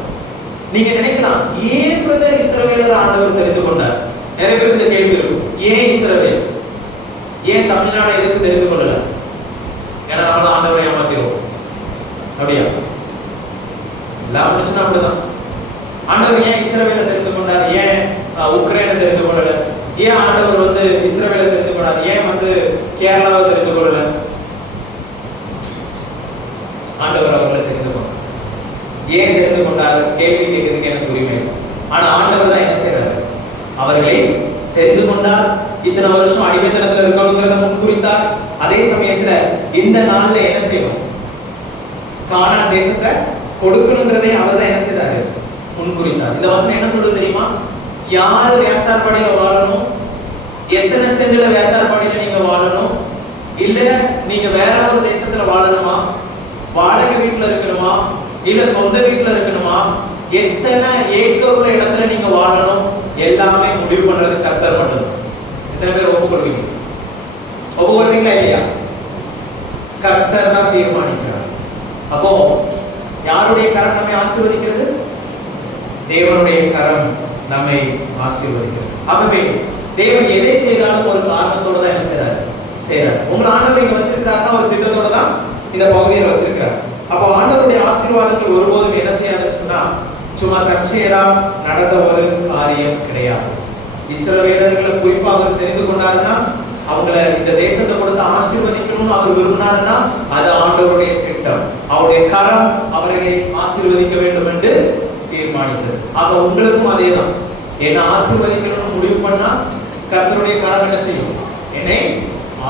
நீங்க நினைக்கலாம், ஏன் பிரதர் இஸ்ரவேலர் ஆண்டவர் தெரிந்து கொண்டார்? நிறைய பேர் இந்த கேள்வி இருக்கும், ஏன் இஸ்ரவேல், ஏன் தமிழ்நாடு எதுக்கு தெரிந்து கொள்ளல? ஏன்னா நம்மள ஆண்டவரை ஏமாத்திடுவோம். அப்படியா? எல்லா மனுஷனும் அப்படிதான். ஆண்டவர் ஏன் இஸ்ரவேலை தெரிந்து கொண்டார்? ஏன் உக்ரைனை தெரிந்து கொள்ளல? ஏன் ஆண்டவர் இஸ்ரவேலை தெரிந்து கொண்டார்? ஏன் கேரளாவை தெரிந்து கொள்ளல? ஆண்டவர் அவர்களை தெரிந்து கொண்டார். ஏன் தெரிந்து கொண்டார்? கேள்வி கேட்கறதுக்கு எனக்கு உரிமை. ஆனா ஆண்டவர் தான் என்ன செய்யறாரு? அவர்களை தெரிந்து கொண்டார். இத்தனை வருஷம் அடிமைத்தனத்துல இருக்கணுங்கிறத முன்குறித்தார். அதே சமயத்துல இந்த நாள்ல என்ன செய்யணும்? கானான் தேசத்தை கொடுக்கணுங்கிறதை அவர் தான் என்ன செய்தாரு? முன்குறித்தார். இந்த வசனம் என்ன சொல்றது தெரியுமா? யாரு வேசார்பாடியில வாழணும், எத்தனை சென்ட்ல வேசார்பாடியில நீங்க வாழணும், இல்ல நீங்க வேற ஒரு தேசத்துல வாழணுமா, வாடகை வீட்டுல இருக்கணுமா, இல்ல சொந்த வீட்டுல இருக்கணுமா, எத்தனை ஏக்கர் இடத்துல நீங்க வாழணும், எல்லாமே முடிவு பண்றது கர்த்தர் மட்டும். எத்தனை பேர் ஒப்புக்கொள்வீங்க? ஒப்புக்கொள்வீங்களா இல்லையா? கர்த்தர் தான் தீர்மானிக்கிறார். அப்போ யாருடைய கரம் நம்மை ஆசீர்வதிக்கிறது? தேவனுடைய கரம் நம்மை ஆசீர்வதிக்கிறது. ஆகவே தேவன் எதை செய்தாலும் ஒரு காரணத்தோட தான் என்ன செய்யறாரு. உங்களை ஆண்டவர் இங்க வச்சிருக்கிறாருன்னா ஒரு திட்டத்தோட தான் இந்த பகுதியில் வச்சிருக்கிறார். அப்போ ஆண்டவருடைய ஆசீர்வாதங்கள் ஒருபோதும் என்ன செய்யாதுன்னு சொன்னா சும்மா தற்செயலா நடந்த ஒரு காரியம் கிடையாது. இஸ்ரவேலர்களை குறிப்பாக தெரிந்து கொண்டாருன்னா, அவங்கள இந்த தேசத்தை கொடுத்து ஆசீர்வதிக்கணும்னு அவர் விரும்பினாருன்னா அது ஆண்டவருடைய திட்டம். அவருடைய கரம் அவர்களை ஆசீர்வதிக்க வேண்டும் என்று தீர்மானித்தது. ஆக உங்களுக்கும் அதே தான். என்னை ஆசீர்வதிக்கணும்னு முடிவு பண்ணா கர்த்தருடைய கரம் என்ன செய்யும்? என்னை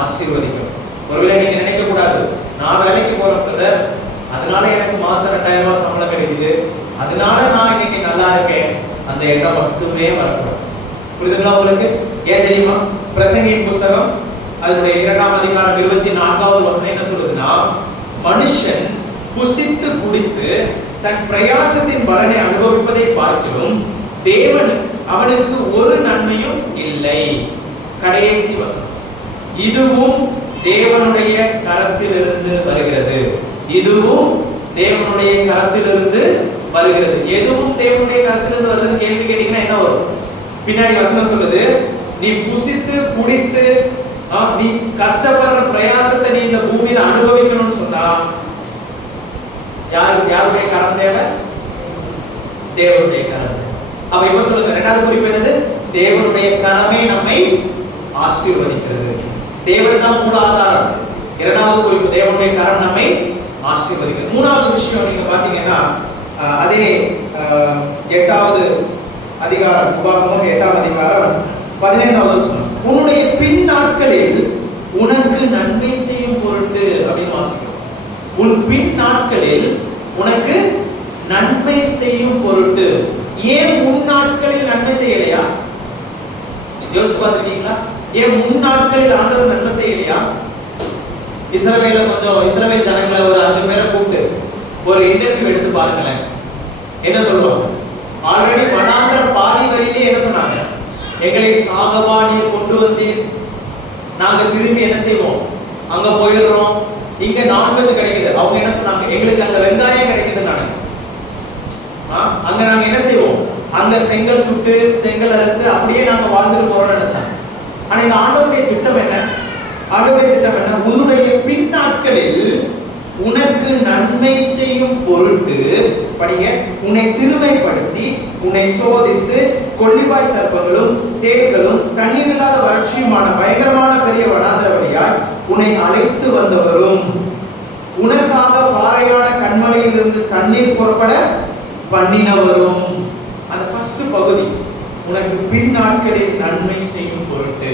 ஆசீர்வதிக்கும். ஒருவேளை நீங்க நினைக்க கூடாது, நான் வேலைக்கு போறப்ப அதனால எனக்கு மாசம் 2000 ரூபாய் சம்பளம் கிடைக்குது, அதனால நான் இன்னைக்கு நல்லா இருக்கேன், அந்த எண்ணம் மட்டுமே வரக்கூடாது. புரியுதுங்களா உங்களுக்கு? ஏன் தெரியுமா? பிரசங்கியின் புஸ்தகம் அதனுடைய 2ஆம் அதிகாரம் 24வது வசனம் என்ன சொல்லுதுன்னா, மனுஷன் புசித்து குடித்து தன் பிரயாசத்தின் பலனை அனுபவிப்பதை பார்க்கிறோம், தேவன் அவனுக்கு ஒரு நன்மையும் இல்லை. கடைசி வசனம், இதுவும் தேவனுடைய கரத்திலிருந்து வருகிறது. இதுவும் தேவனுடைய கரத்திலிருந்து வருகிறது. எதுவும் தேவனுடைய கரத்திலிருந்து வருதுன்னு கேள்வி கேட்டீங்கன்னா என்ன வரும்? பின்னாடி வசனம் சொல்லுது, நீ புசித்து குடித்து நீ கஷ்டப்படுற பிரயாசத்தை நீ இந்த பூமியில அனுபவிக்கணும்னு சொன்னா யாருடைய கரம் தேவை? தேவனுடைய கரம். அப்ப இப்ப சொல்லுங்க, இரண்டாவது குறிப்பு என்னது? தேவனுடைய கரமே நம்மை ஆசீர்வதிக்கிறது. தேவன் தான் மூல ஆதாரம். இரண்டாவது குறிப்பு, தேவனுடைய கரம் நம்மை ஆசீர்வதிக்கிறது. மூணாவது விஷயம் நீங்க பாத்தீங்கன்னா, அதே 8வது அதிகாரம், உபாகமம் 8ஆம் அதிகாரம் 15வது வசனம், உன்னுடைய பின் நாட்களில் உனக்கு நன்மை செய்யும் பொருட்டு அப்படின்னு வாசிக்கிறோம். உன் பின் நாட்களில் உனக்கு நன்மை செய்யும் பொருட்டு. ஏன் முன் நாட்களில் நன்மை செய்யலையா? யோசிச்சு பார்த்துருக்கீங்களா? ஏன் முன் நாட்களில் ஆண்டவர் நன்மை செய்யலையா? இஸ்ரவேல் ஜனங்களை ஒரு 5 பேரை கூப்பிட்டு ஒரு இன்டர்வியூ எடுத்து பாருங்களேன். என்ன சொல்லுவாங்க? ஆல்ரெடி வனாந்திர பாதி வழியிலே என்ன சொன்னாங்க? எங்களை சாகவா நீர் கொண்டு வந்தீர், நாங்க திரும்பி என்ன செய்வோம்? அங்க போயிடுறோம், இங்க நான்வெஜ் கிடைக்குது. அவங்க என்ன சொன்னாங்க? எங்களுக்கு அங்க வெங்காயம் கிடைக்குது. அங்க நாங்க என்ன செய்வோம்? அங்க செங்கல் சுட்டு செங்கல் அறுத்து அப்படியே நாங்க வாழ்ந்துட்டு போறோம்னு நினைச்சாங்க. ஆனா இந்த ஆண்டவருடைய திட்டம் என்ன? ஆண்டவருடைய திட்டம் என்ன? உன்னுடைய பின் நாட்களில் உனக்கு நன்மை செய்யும் பொருட்டு, படிங்க, உன்னை சிறுமைப்படுத்தி உன்னை சோதித்து கொள்ளிவாய் சர்ப்பங்களும் தேள்களும் தண்ணீர் இல்லாத வறட்சியுமான பயங்கரமான பெரிய வனாந்திர வழியாய் உன்னை அழைத்து வந்தவரும், உனக்காக பாறையான கண்மலையிலிருந்து தண்ணீர் புறப்பட பண்ணினவரும். அந்த ஃபர்ஸ்ட் பகுதி, உனக்கு பின் நாட்களில் நன்மை செய்யும் பொருட்டு.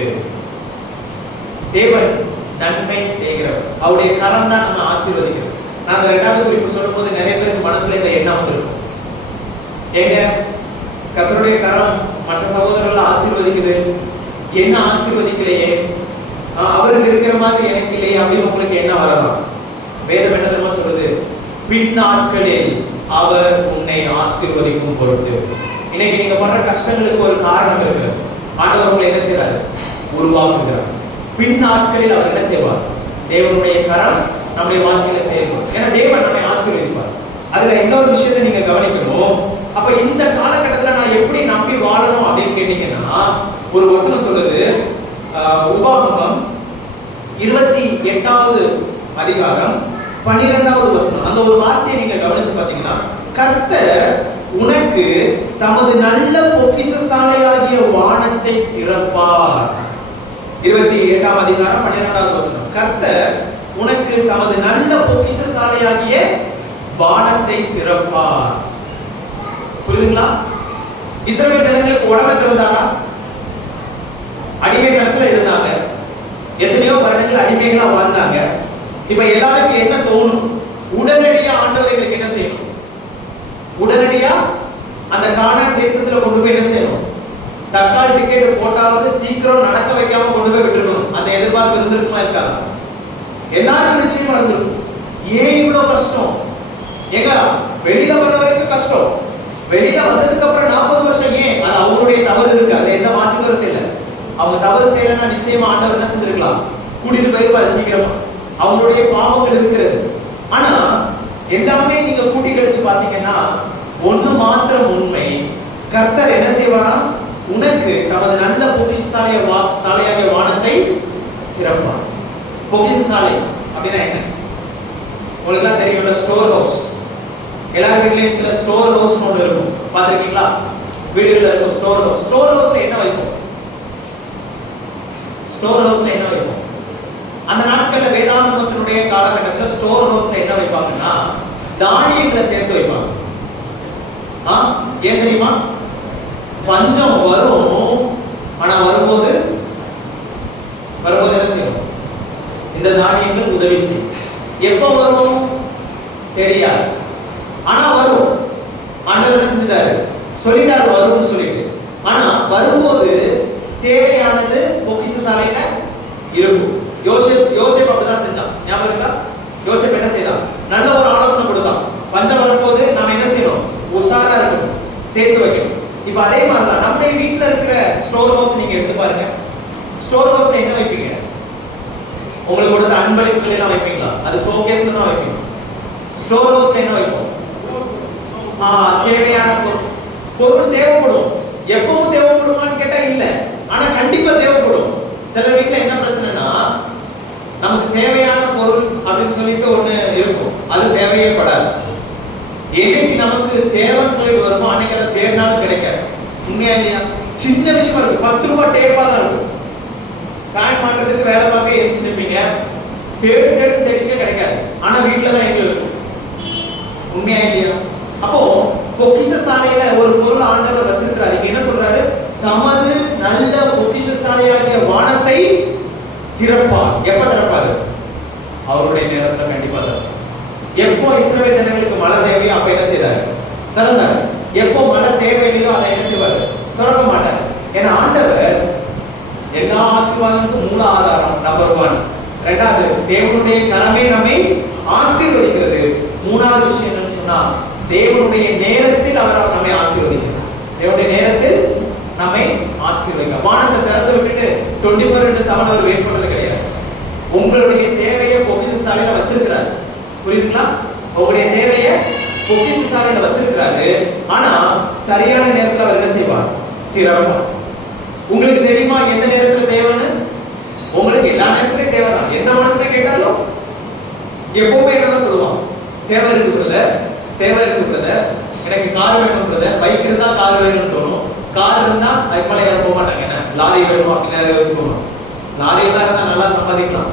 தேவன் நன்மை செய்கிறவர். அவருடைய கரம் தான் நம்ம ஆசீர்வதிக்கிறோம். நான் அந்த 2வது குறிப்பு சொல்லும் போது நிறைய பேருக்கு மனசுல இந்த எண்ணம் வந்திருக்கும், ஏங்க கர்த்தருடைய கரம் மற்ற சகோதரர்களை ஆசீர்வதிக்குது, என்ன ஆசீர்வதிக்கலையே, அவருக்கு இருக்கிற மாதிரி எனக்கு இல்லையே அப்படின்னு உங்களுக்கு என்ன வரலாம்? வேதம் என்ன தெரியுமா சொல்றது? பின் நாட்களில் அவர் உன்னை ஆசீர்வதிக்கும் பொருட்டு. இன்னைக்கு நீங்க பண்ற கஷ்டங்களுக்கு ஒரு காரணம் இருக்கு. ஆண்டவர் உங்களை என்ன செய்யறாரு? உருவாக்குகிறார். பின் நாட்களில் அவர் என்ன செய்வார்? தேவனுடைய கரம் நம்முடைய வாழ்க்கையில செயல்படும். ஏன்னா தேவன் நம்மை ஆசீர்வதிப்பார். அதுல இன்னொரு விஷயத்தை நீங்க கவனிக்கணும். அப்ப இந்த காலகட்டத்தில் நான் எப்படி நம்பி வாழணும் அப்படின்னு கேட்டீங்கன்னா, ஒரு வசனம் சொல்லுது, உபாகமம் 28வது அதிகாரம் 12வது வசனம். அந்த ஒரு வார்த்தையை நீங்க கவனிச்சு பார்த்தீங்கன்னா, கர்த்தர் உனக்கு தமது நல்ல பொக்கிஷசாலையாகிய வானத்தை திறப்பார். 28ஆம் அதிகாரம் 12வது வசனம். கர்த்தர் உனக்கு தமது நல்ல பொக்கிஷசாலையாகிய வானத்தை திறப்பார். புரியுதுங்களா? இஸ்ரவேல் ஜனங்களுக்கு உடம்பை திறந்தாரா? அடிமைத்தனத்துல இருந்தாங்க. எத்தனையோ வருடங்கள் அடிமைகளா வாழ்ந்தாங்க. இப்ப எல்லாருக்கும் என்ன தோணும்? உடனடியா ஆண்டவர் எங்களுக்கு என்ன செய்யணும்? உடனடியா அந்த கானான் தேசத்துல கொண்டு போய் என்ன செய்யணும்? தக்கால் டிக்கெட் போட்டாவது சீக்கிரம் நடக்க வைக்காம கொண்டு போய் விட்டுருக்கணும். அந்த எதிர்பார்ப்பு இருந்திருக்குமா? இருக்காது. எல்லாரும் நிச்சயமா இருந்திருக்கும். ஏன் இவ்வளவு கஷ்டம்? ஏங்க வெளியில வர வரைக்கும் கஷ்டம். வெளியில வந்ததுக்கு அப்புறம் 40 வருஷம் ஏன்? அது அவங்களுடைய தவறு இருக்கு. அதுல எந்த மாற்று கருத்து இல்லை. அவங்க தவறு செய்யலன்னா நிச்சயமா ஆண்டவர் என்ன செஞ்சிருக்கலாம்? கூட்டிட்டு போயிருப்பாரு சீக்கிரமா. அவங்களுடைய பாவங்கள் இருக்கிறது. ஆனா எல்லாமே நீங்க கூட்டி கழிச்சு பாத்தீங்கன்னா ஒண்ணு மாத்திரம் உண்மை. கர்த்தர் என்ன செய்வாரா? உனக்கு தமது நல்ல பொக்கிஷசாலையாகிய வானத்தை திறப்பார். பொக்கிஷசாலை அப்படின்னா என்ன? உங்களுக்கு தெரியும்ல, ஸ்டோர் ஹவுஸ். எல்லா வீட்லயும் சில ஸ்டோர் ஹவுஸ் ஒன்று இருக்கும், பார்த்துருக்கீங்களா? வீடுகளில் இருக்கும் ஸ்டோர் ஹவுஸ். ஸ்டோர் ஹவுஸ்ல என்ன வைப்போம்? ஸ்டோர் ஹவுஸ்ல என்ன வைப்போம்? அந்த நாட்கள்ல வேதாகமத்தினுடைய காலகட்டத்தில் ஸ்டோர் ஹவுஸ்ல என்ன வைப்பாங்கன்னா தானியங்களை சேர்த்து வைப்பாங்க. ஏன் தெரியுமா? பஞ்சம் வரும். ஆனா வரும்போது என்ன செய்யும்? இந்த தானியங்கள் உதவி செய்யும். எப்போ வரும் தெரியாது, ஆனா வரும். ஆண்டவர் என்ன செஞ்சாரு? சொல்லிட்டாரு வரும்னு சொல்லிட்டு. ஆனா வரும்போது தேவையானது பொக்கிஷசாலையில இருக்கும். யோசேப் அப்படிதான் செஞ்சான். ஞாபகம் இருக்கா? யோசேப் என்ன செய்தான்? நல்ல ஒரு ஆலோசனை கொடுத்தான். பஞ்சம் வரும்போது நாம என்ன செய்யணும்? உஷாரா இருக்கணும், சேர்த்து வைக்கணும். இப்ப அதே மாதிரிதான் நம்முடைய வீட்டுல இருக்கிற ஸ்டோர் ஹவுஸ் நீங்க எடுத்து பாருங்க. ஸ்டோர் ஹவுஸ்ல என்ன வைப்பீங்க? உங்களுக்கு கொடுத்த அன்பளிப்புகள் எல்லாம் வைப்பீங்களா? அது ஷோகேஸ்ல தான் வைப்பீங்க. ஸ்டோர் ஹவுஸ்ல என்ன வைப்போம்? தேவையான பொருள் தேவைப்படும். எப்பவும் தேவைப்படுமான்னு கேட்டா இல்ல, ஆனா கண்டிப்பா தேவைப்படும். சில வீட்டுல என்ன பிரச்சனைனா, நமக்கு தேவையான பொருள் அப்படின்னு சொல்லிட்டு ஒண்ணு இருக்கும், அது தேவையே படாது. என்னைக்கு நமக்கு தேவைன்னு சொல்லிட்டு வருமோ அன்னைக்கு அதை தேடினாலும் கிடைக்காது. உண்மையா இல்லையா? சின்ன விஷயமா இருக்கு, 10 ரூபாய் டேப்பா தான் இருக்கும். ஃபேன் மாட்டுறதுக்கு வேலை பார்க்க எரிச்சு நிற்பீங்க, தேடிக்க கிடைக்காது. ஆனா வீட்டுல தான் எங்க இருக்கும். உண்மையா இல்லையா? அப்போ பொக்கிஷசாலையில ஒரு பொருள் ஆண்டவர் வச்சிருக்கிறாரு. என்ன சொல்றாரு? தமது நல்ல பொக்கிஷசாலையாகிய வானத்தை திறப்பார். எப்ப திறப்பாரு? அவருடைய நேரத்துல கண்டிப்பா திறப்பார். எப்போ இஸ்ரவேல் ஜனங்களுக்கு மழை தேவையோ அப்ப என்ன செய்றாரு? திறந்தாரு. எப்போ மழை தேவையில்லையோ அதை என்ன செய்வாரு? திறக்க மாட்டார். ஏன்னா ஆண்டவர் எல்லா ஆசீர்வாதத்துக்கும் மூல ஆதாரம் நம்பர் 1. இரண்டாவது, தேவனுடைய கரமே நம்மை ஆசீர்வதிக்கிறது. மூணாவது விஷயம் என்னன்னு சொன்னா, தேவனுடைய நேரத்தில் அவர் நம்மை ஆசீர்வதிக்கிறார். தேவனுடைய நேரத்தில் நம்மை ஆசீர்வதிக்கிறார். வானத்தை திறந்து விட்டுட்டு 24/7 அவர் வெயிட் பண்றது கிடையாது. உங்களுடைய தேவையை பொக்கிஷசாலையில வச்சிருக்கிறார். புரியுதுங்களா? உங்களுடைய தேவையை பொக்கிஷசாலையில வச்சிருக்கிறாரு. ஆனா சரியான நேரத்தில் அவர் என்ன செய்வார்? திறப்பார். உங்களுக்கு தெரியுமா எந்த நேரத்துல தேவைன்னு? உங்களுக்கு எல்லா நேரத்திலும் தேவைதான். எந்த மனசுல கேட்டாலும் எப்பவுமே என்னதான் சொல்லுவான்? தேவை இருக்கு பிரதர், தேவை இருக்கு பிரதர், எனக்கு கார் வேணும் பிரதர். பைக் இருந்தா கார் வேணும்னு தோணும். கார் இருந்தா அதுக்கு மேலே யாரும் போக மாட்டாங்க. என்ன லாரி வேணுமா அப்படின்னு யோசிப்போம். லாரியெல்லாம் இருந்தா நல்லா சம்பாதிக்கலாம்,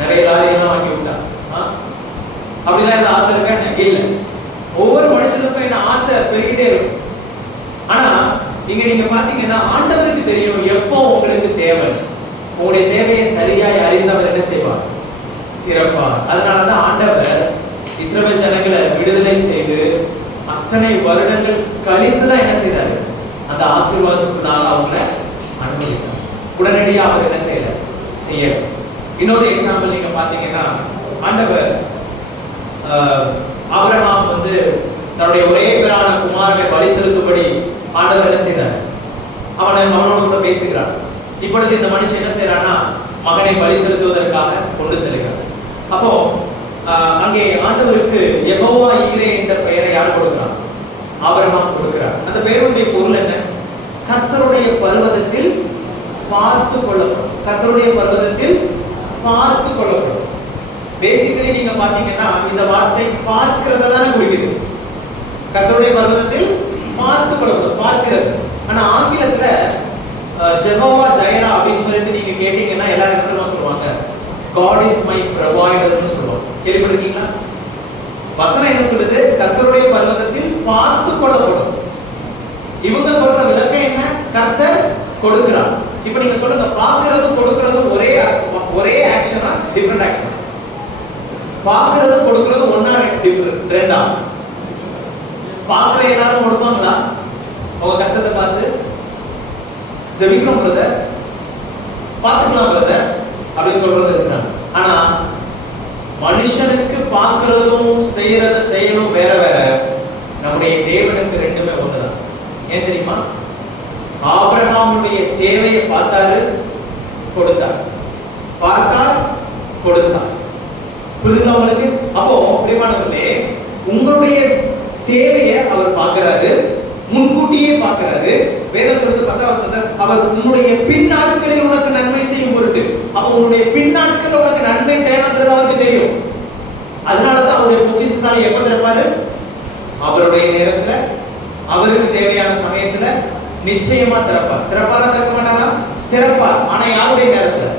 நிறைய லாரியெல்லாம் வாங்கி விட்டா. அப்படிலாம் எந்த ஆசை இருக்கா? இல்லை. ஒவ்வொரு மனுஷனுக்கும் என்ன ஆசை பெருகிட்டே இருக்கும். ஆனா இங்க நீங்க பாத்தீங்கன்னா ஆண்டவருக்கு தெரியும் எப்போ உங்களுக்கு தேவை. உங்களுடைய தேவையை சரியாய் அறிந்தவர் என்ன செய்வார்? திறப்பார். அதனாலதான் ஆண்டவர் இஸ்ரவேல் ஜனங்களை விடுதலை செய்து அத்தனை வருடங்கள் கழித்துதான் என்ன செய்யறாரு? அந்த ஆசீர்வாதத்துக்குள்ளாக அவங்களை அனுமதித்தார். உடனடியா அவர் என்ன செய்யற? இன்னொரு எக்ஸாம்பிள் நீங்க பாத்தீங்கன்னா, ஆண்டவர் ஆபிரகாம் தன்னுடைய ஒரே பேரான குமாரனை பலி செலுத்தும்படி ஆண்டவர் என்ன செய்றார்? அவனோடு கூட பேசுகிறார். இப்பொழுது இந்த மனுஷன் என்ன செய்யறான்னா மகனை பலி செலுத்துவதற்காக கொண்டு செல்கிறார். அப்போ அங்கே ஆண்டவருக்கு யெகோவா ஈரே என்ற பெயரை யார் கொடுக்கிறார்? ஆபிரகாம் கொடுக்கிறார். அந்த பெயருடைய பொருள் என்ன? கர்த்தருடைய பர்வதத்தில் பார்த்து கொள்ளப்படும். கர்த்தருடைய பர்வதத்தில் பார்த்து கொள்ளப்படும். பேசிக்கலி நீங்க பாத்தீங்கன்னா இந்த வார்த்தை பார்க்கிறத தானே குறிக்குது. கர்த்தருடைய பர்வதத்தில் பார்த்து கொள்ளப்படும், பார்க்கிறது. ஆனா ஆங்கிலத்துல ஜெகோவா ஜைரா அப்படின்னு சொல்லிட்டு நீங்க கேட்டீங்கன்னா எல்லாரும் என்ன சொல்லுவாங்க? God is my provider ன்னு சொல்லுவாங்க. கேள்விப்பட்டிருக்கீங்களா? வசனம் என்ன சொல்லுது? கர்த்தருடைய பர்வதத்தில் பார்த்து கொள்ளப்படும். இவங்க சொல்ற விளக்கம் என்ன? கர்த்தர் கொடுக்கிறார். இப்போ நீங்க சொல்லுங்க, பார்க்கிறதும் கொடுக்கிறதும் ஒரே ஆக்ஷனா டிஃபரண்ட் ஆக்ஷன்? பார்க்கிறதும் கொடுக்கிறதும் ஒண்ணா ரெண்டா? பார்க்கிற எல்லாரும் கொடுப்பாங்களா? அவங்க கஷ்டத்தை பார்த்து ஜெபிக்கிறோம் பிரதர், பார்த்துக்கலாம் பிரதர் அப்படின்னு சொல்றது இருக்கிறாங்க. ஆனா மனுஷனுக்கு பார்க்கிறதும் செய்யணும் வேற வேற. நம்முடைய தேவனுக்கு ரெண்டுமே ஒண்ணுதான். ஏன் தெரியுமா? ஆபிரகாமுடைய தேவையை பார்த்தாரு, கொடுத்தார். பார்த்தார், கொடுத்தார். புரியுதா உங்களுக்கு? அப்போ பிரியமானவர்களே, உங்களுடைய தேவையை அவர் பார்க்கிறாரு, முன்கூட்டியே பார்க்கிறாரு. வேதம் சொல்றது 10வது வசனம், அவர் உன்னுடைய பின்னாட்களில் உனக்கு நன்மை செய்யும் பொருட்டு. அப்ப உன்னுடைய பின்னாட்களில் உனக்கு நன்மை தேவைன்றது அவருக்கு தெரியும். அதனாலதான் அவருடைய பொக்கிஷசாலி எப்ப திறப்பாரு? அவருடைய நேரத்துல, அவருக்கு தேவையான சமயத்துல நிச்சயமா திறப்பார். திறப்பாரா திறக்க மாட்டாரா? திறப்பார். ஆனா யாருடைய நேரத்துல?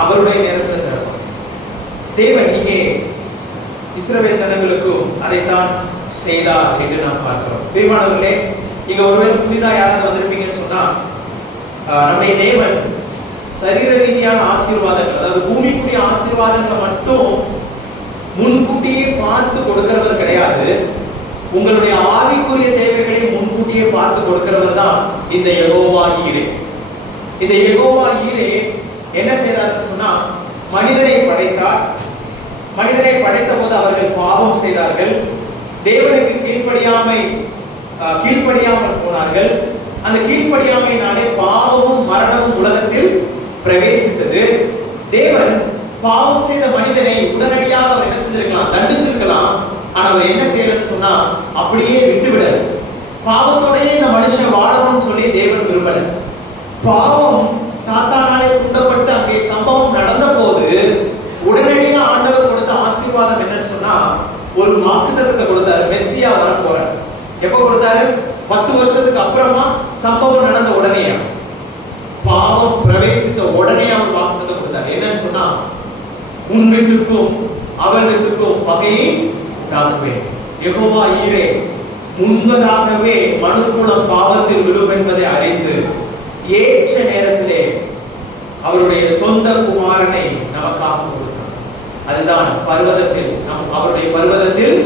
அவருடைய நேரத்துல திறப்பார். தேவன் இங்கே இஸ்ரவேல் ஜனங்களுக்கும் அதைத்தான் செய்தார் என்று நாம் பார்க்கிறோம். பிரியமானவர்களே, இங்க ஒருவேளை புதிதா யாராவது வந்திருப்பீங்கன்னு சொன்னா, நம்முடைய தேவன் சரீர ரீதியான ஆசீர்வாதங்கள், அதாவது பூமிக்குரிய ஆசீர்வாதங்களை மட்டும் முன்கூட்டியே பார்த்து கொடுக்கிறவர் கிடையாது. உங்களுடைய ஆவிக்குரிய தேவைகளை முன்கூட்டியே பார்த்து கொடுக்கிறவர் தான் இந்த யெகோவா ஈரே. இந்த யெகோவா ஈரே என்ன செய்தார்னு சொன்னா, மனிதனை படைத்தார். மனிதனை படைத்த போது அவர்கள் பாவம் செய்தார்கள். தேவனுக்கு கீழ்ப்படியாமல் போனார்கள். அந்த கீழ்ப்படியாமையினாலே பாவமும் மரணமும் உலகத்தில் பிரவேசித்தது. தேவன் பாவம் செய்த மனிதனை உடனடியாக அவர் என்ன செஞ்சிருக்கலாம்? தண்டிச்சிருக்கலாம். ஆனா அவர் என்ன செய்யலன்னு சொன்னா, அப்படியே விட்டுவிட, பாவத்தோடயே இந்த மனுஷன் வாழணும்னு சொல்லி தேவன் விரும்பல. பாவம் சாத்தானாலே தூண்டப்பட்டு அங்கே சம்பவம் நடந்த போது உடனடியாக ஆண்டவர் கொடுத்த ஆசீர்வாதம் என்னன்னு சொன்னா, ஒரு வாக்குத்தத்தத்தை கொடுத்தாரு. மெஸ்ஸியா வர போறார். எப்ப கொடுத்தாரு? 10 வருஷத்துக்கு அப்புறமா சம்பவம் நடந்த உடனே, பாவம் பிரவேசித்த உடனே அவர் வாக்குத்தத்தம் கொடுத்தார். என்னன்னு சொன்னா, உன் வீட்டுக்கும் அவர் வீட்டுக்கும் பகையை உண்டாக்குவேன். யெகோவா ஈரே முன்பதாகவே மனுக்குலம் பாவத்தில் விழும் என்பதை அறிந்து ஏற்ற நேரத்திலே அவருடைய சொந்த குமாரனை நமக்காக கொடுத்தார். அதுதான் பர்வதத்தில், அவருடைய பர்வதத்தில்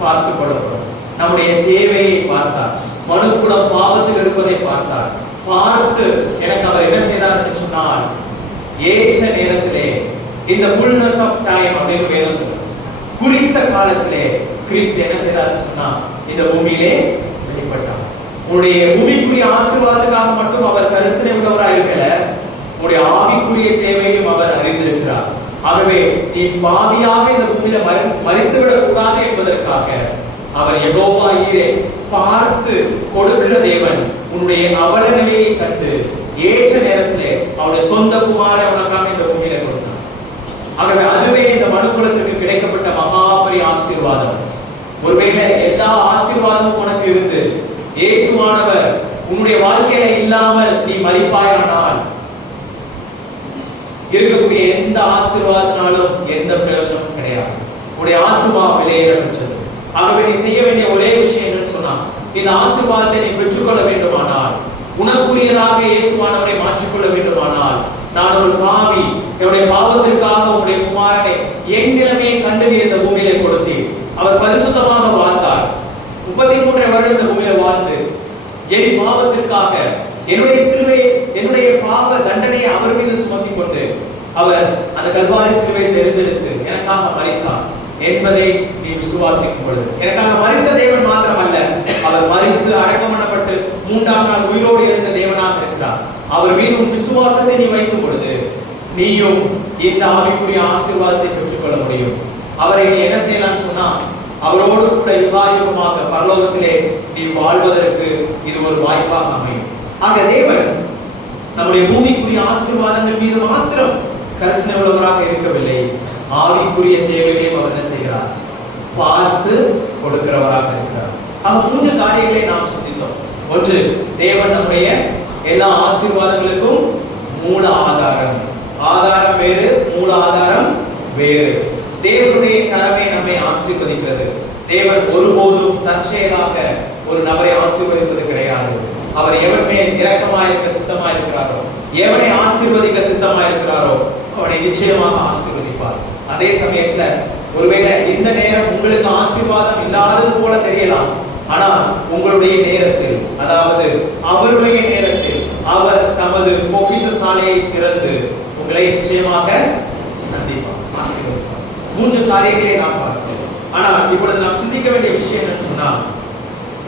பார்த்து கொள்ளப்படும். நம்முடைய தேவையை பார்த்தார், மனுக்குலம் பாவத்தில் இருப்பதை பார்த்தார். பார்த்து எனக்கு அவர் என்ன செய்தார் சொன்னால், ஏற்ற நேரத்திலே, இந்த ஃபுல்னஸ் ஆஃப் டைம் அப்படின்னு வேதம் சொல்லுது, குறித்த காலத்திலே கிறிஸ்து என்ன செய்தார் சொன்னா, இந்த பூமியிலே வெளிப்பட்டார். உங்களுடைய பூமிக்குரிய ஆசீர்வாதத்துக்காக மட்டும் அவர் கரிசனை உள்ளவராக இருக்கல, உங்களுடைய ஆவிக்குரிய தேவையும் அவர் அறிந்திருக்கிறார். ஆகவே நீ பாவியாக இந்த பூமியில மரித்து விடக் கூடாது என்பதற்காக அவர் யெகோவா ஈரே பார்த்து கொடுக்கிற தேவன். உன்னுடைய அவல நிலையை கண்டு ஏற்ற நேரத்திலே அவருடைய சொந்த குமாரை உனக்காக இந்த பூமியில கொடுத்தார். ஆகவே அதுவே இந்த மனுக்குலத்திற்கு கிடைக்கப்பட்ட மகாபரி ஆசீர்வாதம். ஒருவேளை எல்லா ஆசீர்வாதமும் உனக்கு இருந்து இயேசுவானவர் உன்னுடைய வாழ்க்கையில இல்லாமல் நீ மரிப்பாயானால், இருக்கக்கூடிய எந்த ஆசீர்வாதத்தினாலும் எந்த பிரயோஜனமும் கிடையாது. உன்னுடைய ஆத்துமா விலையேற பெற்றது. ஆகவே நீ செய்ய வேண்டிய ஒரே விஷயம் என்னன்னு சொன்னா, இந்த ஆசீர்வாதத்தை நீ பெற்றுக்கொள்ள வேண்டுமானால், உனக்குரியதாக இயேசுவானவரை மாற்றிக்கொள்ள வேண்டுமானால், நான் ஒரு பாவி, என்னுடைய பாவத்திற்காக உங்களுடைய குமாரனை என் நிலைமையை கண்டு நீ இந்த பூமியிலே கொடுத்தீர். அவர் பரிசுத்தமாக வாழ்ந்தார். 33 வருடம் இந்த பூமியில வாழ்ந்து என் பாவத்திற்காக என்னுடைய சிலுவை, என்னுடைய பாவ தண்டனையை அவர் மீது சுமத்தி கொண்டு அவர் அந்த கல்வாரி சிலுவையை தேர்ந்தெடுத்து எனக்காக மரித்தார் என்பதை நீ விசுவாசிக்கும் பொழுது, எனக்காக மரித்த தேவன் மாத்திரமல்ல, அவர் மரித்து அடக்கம் பண்ணப்பட்ட அடக்கப்பட்டு 3ஆம் நாள் உயிரோடு எழுந்த தேவனாக இருக்கிறார். அவர் மீது உன் விசுவாசத்தை நீ வைக்கும் பொழுது நீயும் இந்த ஆவிக்குரிய ஆசீர்வாதத்தை பெற்றுக்கொள்ள முடியும். அவரை நீ என்ன செய்யலாம்னு சொன்னா, அவரோடு கூட யுகாயுகமாக பரலோகத்திலே நீ வாழ்வதற்கு இது ஒரு வாய்ப்பாக அமையும். ஆக தேவன் நம்முடைய பூமிக்குரிய ஆசீர்வாதங்கள் மீது மாத்திரம் கரிசனை உள்ளவராக இருக்கவில்லை, ஆவிக்குரிய தேவைகளையும் அவர் என்ன செய்கிறார், பார்த்து கொடுக்கிறவராக இருக்கிறார். ஆக 3 காரியங்களை நாம் சிந்தித்தோம். ஒன்று, தேவன் நம்முடைய எல்லா ஆசீர்வாதங்களுக்கும் மூல ஆதாரம். ஆதாரம் வேறு, மூல ஆதாரம் வேறு. தேவனுடைய கடமை நம்மை ஆசீர்வதிக்கிறது. தேவன் ஒருபோதும் தற்செயலாக ஒரு நபரை ஆசீர்வதிப்பது கிடையாது. அவர் எவன் மேல் இரக்கமாயிருக்க சித்தமாயிருக்கிறாரோ, எவனை ஆசீர்வதிக்க சித்தமாயிருக்கிறாரோ அவனை நிச்சயமாக ஆசீர்வதிப்பார். அதே சமயத்துல ஒருவேளை இந்த நேரம் உங்களுக்கு ஆசீர்வாதம் இல்லாதது போல தெரியலாம், ஆனால் உங்களுடைய நேரத்தில், அதாவது அவருடைய நேரத்தில் அவர் தமது பொக்கிஷ சாலையை திறந்து உங்களை நிச்சயமாக சந்திப்பார், ஆசீர்வதிப்பார். 3 காரியங்களை நாம் பார்த்தோம். ஆனால் இப்பொழுது நாம் சிந்திக்க வேண்டிய விஷயம் என்ன சொன்னா,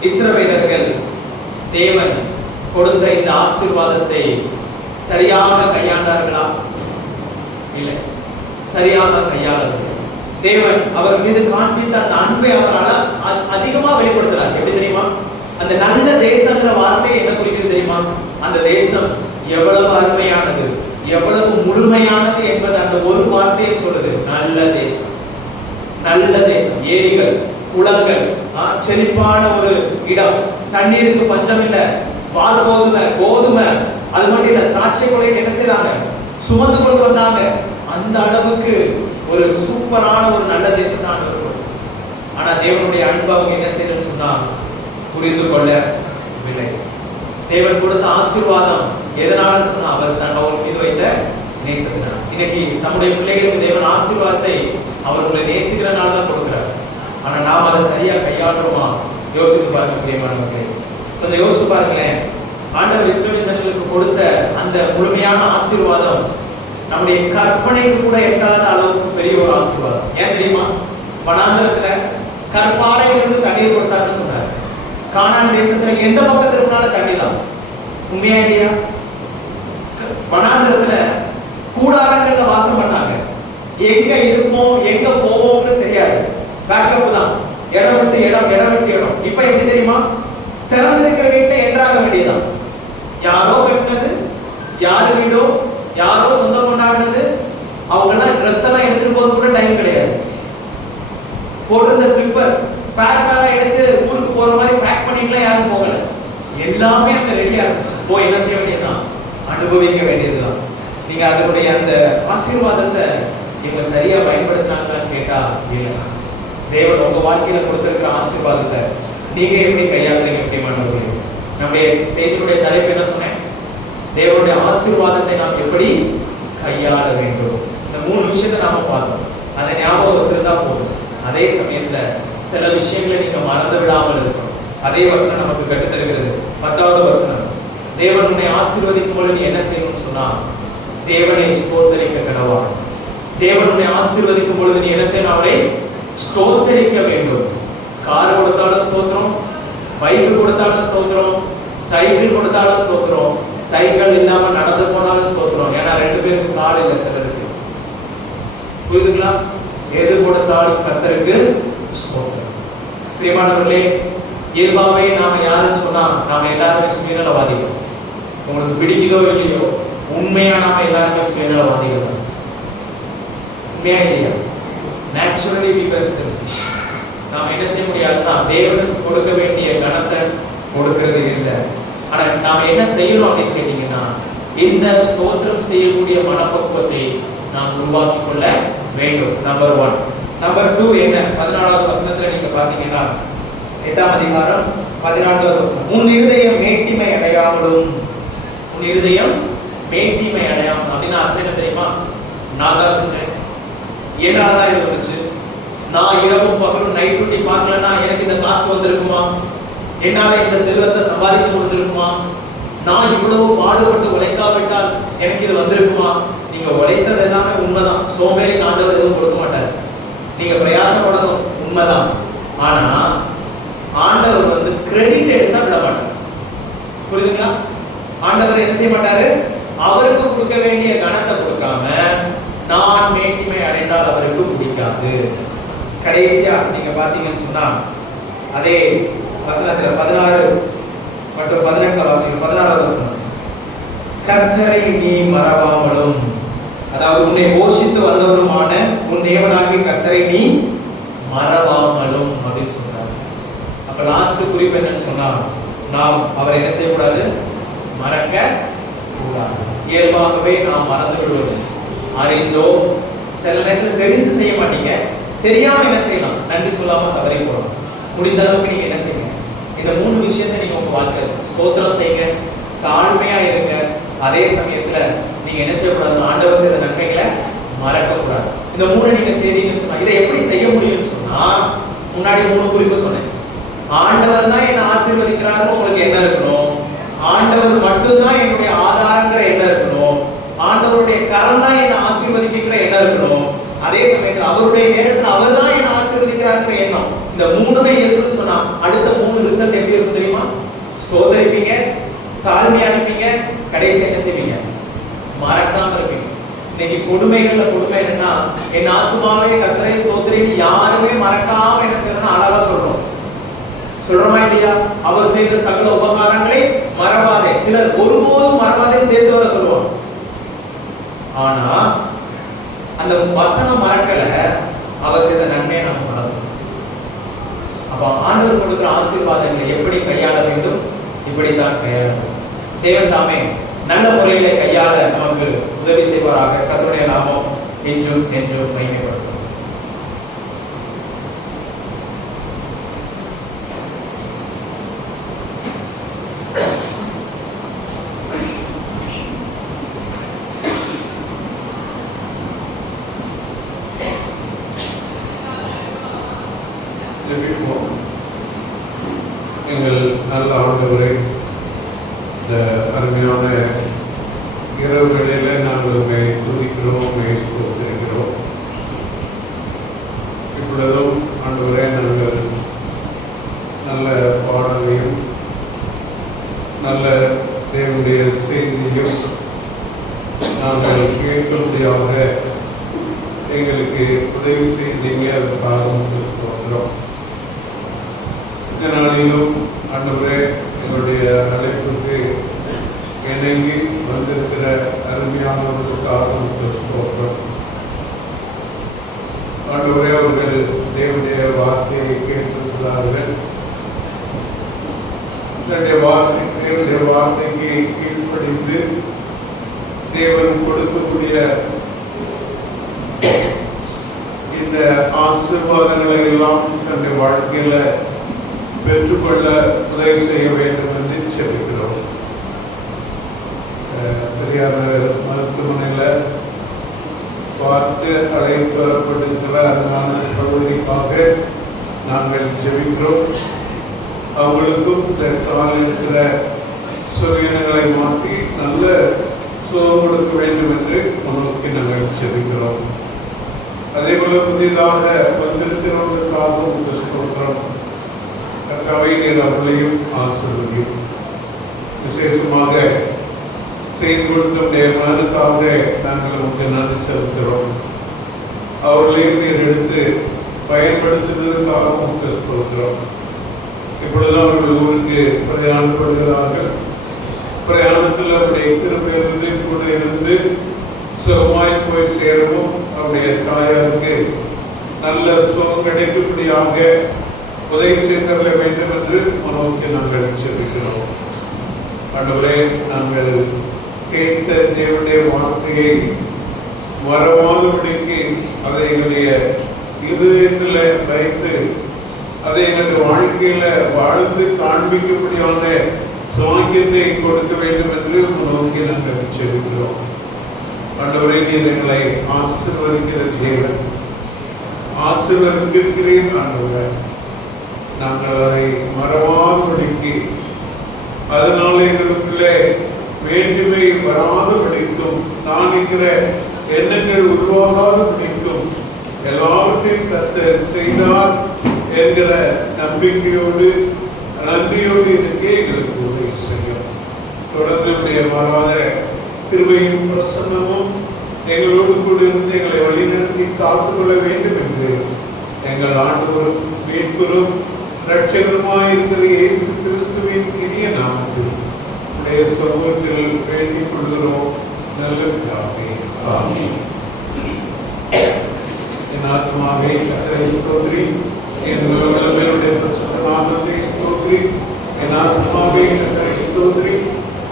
இஸ்ரவேலர்கள் தேவன் கொடுத்த இந்த ஆசீர்வாதத்தை சரியாக கையாண்டார்களா? இல்லை, சரியாக கையாளவில்லை. தேவன் அவர் மீது காண்பித்த அந்த அன்பை அவரால் அதிகமா வெளிப்படுத்துறார். எப்படி தெரியுமா? அந்த நல்ல தேசங்கிற வார்த்தை என்ன குறிக்கிறது தெரியுமா? அந்த தேசம் எவ்வளவு அருமையானது, எவ்வளவு முழுமையானது என்பது அந்த ஒரு வார்த்தையை சொல்லுது. நல்ல தேசம், நல்ல தேசம், ஏரிகள், குளங்கள், செழிப்பான ஒரு இடம், தண்ணீருக்கு பஞ்சம் இல்லை, பால் கோதுமை, அது மட்டும் இல்ல, திராட்சை கொலையை என்ன செய்தாங்க, சுமந்து கொண்டு வந்தாங்க. அந்த அளவுக்கு ஒரு சூப்பரான ஒரு நல்ல தேசம் தான் இருக்கும். ஆனா தேவனுடைய அன்பு அவங்க என்ன செய்யணும்னு சொன்னா புரிந்து கொள்ளவில்லை. தேவன் கொடுத்த ஆசீர்வாதம் எதனால சொன்னா அவர் தன் அவர் மீது வைத்த நேசத்தினார். இன்னைக்கு நம்முடைய பிள்ளைகளுக்கு தேவன் ஆசீர்வாதத்தை அவர்களை நேசிக்கிறனால தான் கொடுக்கிறார். ஆனா நாம் அதை சரியா கையாளுறோமா? யோசித்து பாருங்க பிரியமானவர்களே. கொஞ்சம் யோசிச்சு பாருங்களேன். ஆண்டவர் இஸ்ரவேல் ஜனங்களுக்கு கொடுத்த அந்த முழுமையான ஆசீர்வாதம் நம்முடைய கற்பனைக்கு கூட எட்டாத அளவுக்கு பெரிய ஒரு ஆசீர்வாதம். ஏன் தெரியுமா? வனாந்திரத்துல கற்பாறையிலிருந்து தண்ணீர் கொடுத்தாருன்னு சொன்னார். கானான் தேசத்துல எந்த பக்கத்துல இருந்தாலும் தண்ணி தான். உண்மையா இல்லையா? வனாந்திரத்துல கூடாரங்கள்ல வாசம் பண்ணாங்க. எங்க இருப்போம் எங்க போவோம்னு தெரியாது. பேக்கப் தான், இடம் விட்டு இடம். இப்ப எப்படி தெரியுமா? திறந்திருக்கிற வீட்டை என்றாக வேண்டியதான். யாரோ கட்டினது, யாரு வீடோ, யாரோ சொந்தம் கொண்டாடினது, அவங்க எல்லாம் ட்ரெஸ் எல்லாம் எடுத்துட்டு போது கூட டைம் கிடையாது. போட்டிருந்த ஸ்லிப்பர் பேரா எடுத்து ஊருக்கு போற மாதிரி பேக் பண்ணிட்டுலாம் யாரும் போகல. எல்லாமே அங்க ரெடியா இருந்துச்சு. போய் என்ன செய்ய வேண்டியதுதான், அனுபவிக்க வேண்டியதுதான். நீங்க அதனுடைய அந்த ஆசீர்வாதத்தை நீங்க சரியா பயன்படுத்தினாங்களான்னு கேட்டா இல்லை. தேவன் உங்க வாழ்க்கையில கொடுத்திருக்கிற ஆசீர்வாதத்தை நீங்க எப்படி கையாளுறீங்க? எப்படி மாட்டீங்க? நம்முடைய செய்தியுடைய தலைப்பு என்ன சொன்னேன்? தேவனுடைய ஆசீர்வாதத்தை நாம் எப்படி கையாள வேண்டும். இந்த 3 விஷயத்தை நாம பார்த்தோம். அதை ஞாபகம் வச்சிருந்தா போதும். அதே சமயத்துல சில விஷயங்களை நீங்க மறந்து விடாமல் இருக்கணும். அதே வசனம் நமக்கு கற்றுத் தருகிறது. 10வது வசனம், தேவனுடைய ஆசீர்வதிக்கும் பொழுது நீ என்ன செய்யணும்னு சொன்னா, தேவனை ஸ்தோத்தரிக்க கடவா. தேவனுடைய ஆசீர்வதிக்கும் பொழுது நீ என்ன செய்யணும்? அவரை ஸ்தோத்தரிக்க வேண்டும். கார் கொடுத்தாலும் ஸ்தோத்திரம், பைக் கொடுத்தாலும் ஸ்தோத்திரம், சைக்கிள் கொடுத்தாலும் ஸ்தோத்திரம், சைக்கிள் இல்லாம நடந்து போனாலும் ஸ்தோத்திரம். ஏன்னா 2 பேருக்கு கால் இல்லை சிலருக்கு. புரியுதுங்களா? எது கொடுத்தாலும் கர்த்தருக்கு ஸ்தோத்திரம். பிரியமானவர்களே, இயல்பாவே நாம யாருன்னு சொன்னா நாம எல்லாருமே சுயநலவாதிகள். உங்களுக்கு பிடிக்குதோ இல்லையோ, உண்மையா நாம எல்லாருமே சுயநலவாதிகள் தான். உண்மையா இல்லையா? Naturally we are selfish. நாம என்ன செய்ய முடியாதுன்னா தேவனுக்கு கொடுக்க வேண்டிய கனத்தை கொடுக்கிறது இல்லை. ஆனா நாம என்ன செய்யணும் அப்படின்னு கேட்டீங்கன்னா, இந்த ஸ்தோத்திரம் செய்யக்கூடிய மனப்பக்குவத்தை நாம் உருவாக்கி கொள்ள வேண்டும். நம்பர் 1. நம்பர் 2 என்ன? 14வது வசனத்துல நீங்க பாத்தீங்கன்னா, 8ஆம் அதிகாரம் 14வது வசனம், உன் இருதயம் மேட்டிமை அடையாமலும். உன் இருதயம் மேட்டிமை அடையாமல் அப்படின்னா அர்த்தம் என்ன தெரியுமா? நான் தான் செஞ்சேன், என்னால தான் இது வந்துச்சு, நான் இரவும் பகலும் நைட் டியூட்டி பார்க்கலன்னா எனக்கு இந்த காசு வந்திருக்குமா, என்னால இந்த செல்வத்தை சம்பாதிக்க முடிஞ்சிருக்குமா, நான் இவ்வளவு பாடுபட்டு உழைக்காவிட்டால் எனக்கு இது வந்திருக்குமா? நீங்க உழைத்தது எல்லாமே உண்மைதான். சோம்பேறி ஆண்டவர் எதுவும் கொடுக்க மாட்டார். நீங்க பிரயாசப்படணும், உண்மைதான். ஆனா ஆண்டவர் கிரெடிட் எடுத்தா விட மாட்டார். புரியுதுங்களா? ஆண்டவர் என்ன செய்ய மாட்டாரு? அவருக்கு கொடுக்க வேண்டிய கனத்தை கொடுக்காம நான் மேன்மை அடைந்தால் அவருக்கு பிடிக்காது. கடைசியா நீங்க பாத்தீங்கன்னு சொன்னா அதே வசனத்துல 16 மற்றும் 18 வாசிங்க. 16வது வசனம், கர்த்தரை நீ மறவாமலும், அதாவது உன்னை போஷித்து வந்தவருமான உன் தேவனாகிய கர்த்தரை நீ மறவாமலும் அப்படின்னு சொல்றாங்க. அப்ப லாஸ்ட் குறிப்பு என்னன்னு சொன்னா, நாம் அவரை என்ன செய்யக்கூடாது? மறக்க கூடாது. இயல்பாகவே நாம் மறந்து விடுவது, அறிந்தோ சில நேரத்தில் தெரிந்து செய்ய மாட்டீங்க, தெரியாம என்ன செய்யலாம்? நன்றி சொல்லாம தவறி போகலாம். முடிந்த அளவுக்கு நீங்க என்ன செய்யுங்க, இந்த 3 விஷயத்தை நீங்க உங்க வாழ்க்கை ஸ்தோத்திரம் செய்யுங்க, தாழ்மையா இருங்க. அதே சமயத்துல நீங்க என்ன செய்யக்கூடாது? ஆண்டவர் செய்த நன்மைகளை மறக்க கூடாது. இந்த 3 நீங்க செய்றீங்கன்னு சொன்னா, இதை எப்படி செய்ய முடியும்னு சொன்னா, முன்னாடி 3 குறிப்பு சொன்னேன். ஆண்டவர் தான் என்ன ஆசீர்வதிக்கிறாரோ உங்களுக்கு என்ன இருக்கணும்? ஆண்டவர் மட்டும்தான் என்னுடைய ஆதாரங்கிற என்ன இருக்கணும்? ஆண்டவருடைய கரம் தான் என்ன ஆசீர்வதிக்கிற என்ன இருக்கணும்? அதே சமயத்தில் அவருடைய நேரத்தில் அவர் தான் என்ன ஆசீர்வதிக்கிறாருங்கிற எண்ணம். இந்த 3மே இருக்குன்னு சொன்னா அடுத்த 3 ரிசல்ட் எப்படி இருக்கும் தெரியுமா? ஸ்தோத்திரிப்பீங்க, தாழ்மையா இருப்பீங்க, கடைசி என்ன செய்வீங்க? மறக்காம இருப்பீங்க. இன்னைக்கு கொடுமைகள்ல கொடுமை என்னன்னா, என் ஆத்துமாவே கர்த்தரை ஸ்தோத்திரின்னு யாருமே மறக்காம என்ன செய்யணும்னா அழகா சொல்றோம். சொல்றோமா இல்லையா? அவர் செய்த சகல உபகாரங்களை மறவாதே. சிலர் ஒருபோதும் மறவாதே சேர்த்து வர சொல்லுவாங்க. ஆனா அந்த வசனம் மறக்கல, அவர் செய்த நன்மையை நம்ம மறந்தோம். அப்ப ஆண்டவர் கொடுக்கிற ஆசீர்வாதங்களை எப்படி கையாள வேண்டும்? இப்படித்தான் கையாள வேண்டும். தேவன் தாமே நல்ல முறையில கையாள நமக்கு உதவி செய்வாராக. கர்த்தருடைய நாமம் என்றும் என்றும் மகிமைப்படும். எங்கள் நல்ல ஆண்டவரே, இந்த அருமையான இரவு வேளையில நாங்கள் உண்மை துதிக்கிறோம், உண்மை ஸ்தோத்திரிக்கிறோம். இப்பொழுதும் ஆண்டவரே, நாங்கள் நல்ல பாடலையும் நல்ல தேவனுடைய செய்தியும் நாங்கள் கேட்கும்படியாக எங்களுக்கு உதவி செய்தீங்க. அதற்காக ஸ்தோத்திரம். இந்த நாளிலும் ஆண்டவரே, எங்களுடைய அழைப்புக்கு இணங்கி வந்திருக்கிற அருமையானவர்களுக்காக ஸ்தோத்திரம். ஆண்டவரே, அவர்கள் தேவனுடைய வார்த்தையை கேட்டிருக்கிறார்கள். தேவனுடைய வார்த்தைக்கு கீழ்ப்படிந்து தேவன் கொடுக்கக்கூடிய இந்த ஆசீர்வாதங்களை எல்லாம் தன்னுடைய வாழ்க்கையில பெற்றுக்கொள்ள உதவி செய்ய வேண்டும் என்று செபிக்கிறோம். பெரியார் மருத்துவமனையில் பார்த்து அழைப்பெறப்பட்டிருக்கிற அருமையான சகோதரிக்காக நாங்கள் செபிக்கிறோம். அவங்களுக்கும் இந்த காலில் இருக்கிற சுவையினங்களை மாற்றி நல்ல சுகம் கொடுக்க வேண்டும் என்று முன்னோக்கி நாங்கள் செபிக்கிறோம். அதே போல புதிதாக வந்திருக்கிறவர்களுக்காக உங்கள் ஸ்தோத்திரம். கர்த்தாவே, நீர் அவர்களையும் ஆசீர்வதியும். விசேஷமாக செய்து கொடுத்த மனுக்காக நாங்கள் உங்களுக்கு நன்றி செலுத்துகிறோம். அவர்களையும் நீர் எடுத்து பயன்படுத்துவதற்காக உங்களுக்கு ஸ்தோத்திரம். இப்பொழுது அவர்கள் ஊருக்கு பிரயாணப்படுகிறார்கள். பிரயாணத்தில் அவருடைய கிருபையிலிருந்து கூட இருந்து சுகமாய் போய் சேரவும் அவருடைய தாயாருக்கு நல்ல சுகம் கிடைக்கும்படியாக உதவி செய்தர வேண்டும் என்று முன்னோக்கி நாங்கள் செபிக்கிறோம். ஆண்டவரே, நாங்கள் கேட்ட தேவனுடைய வார்த்தையை மறவாதபடிக்கு அதை எங்களுடைய இருதயத்தில் வைத்து அதை எங்களுடைய வாழ்க்கையில வாழ்ந்து காண்பிக்கும்படியான சாங்கியத்தை கொடுக்க வேண்டும் என்று முன்னோக்கி நாங்கள் செபிக்கிறோம். ஆண்டவரே, நீர் எங்களை ஆசீர்வதிக்கிற தேவன், ஆசீர்வதிக்கிறேன். ஆண்டவரே, நாங்கள் அதை மறவாதபடிக்கு, அதனால எங்களுக்குள்ளே வேற்றுமை வராதபடிக்கும், நான் என்கிற எண்ணங்கள் உருவாகாதபடிக்கும் எல்லாவற்றையும் கர்த்தர் செய்தார் என்கிற நம்பிக்கையோடு நன்றியோடு இருக்க எங்களுக்கு உதவி செய்யும். தொடர்ந்து உடைய மாறாத கிருபையும் பிரசன்னமும் எங்களோடு கூட இருந்து எங்களை வழிநடத்தி காத்துக்கொள்ள வேண்டும் என்று எங்கள் ஆண்டவரும் மீட்பரும் இரட்சகருமாய் இருக்கிற இயேசு கிறிஸ்துவின் இனிய நாமத்தில் உடைய சமூகத்தில் வேண்டிக் கொள்கிறோம் நல்ல பிதாவே. ஆமென். என் ஆத்மாவே கர்த்தரை ஸ்தோத்திரி, என் உள்ளமேலுடைய பரிசுத்த நாமத்தை ஸ்தோத்திரி. என் ஆத்மாவே கர்த்தரை ஸ்தோத்திரி,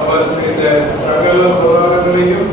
அவர் செய்த சகல உபகாரங்களையும்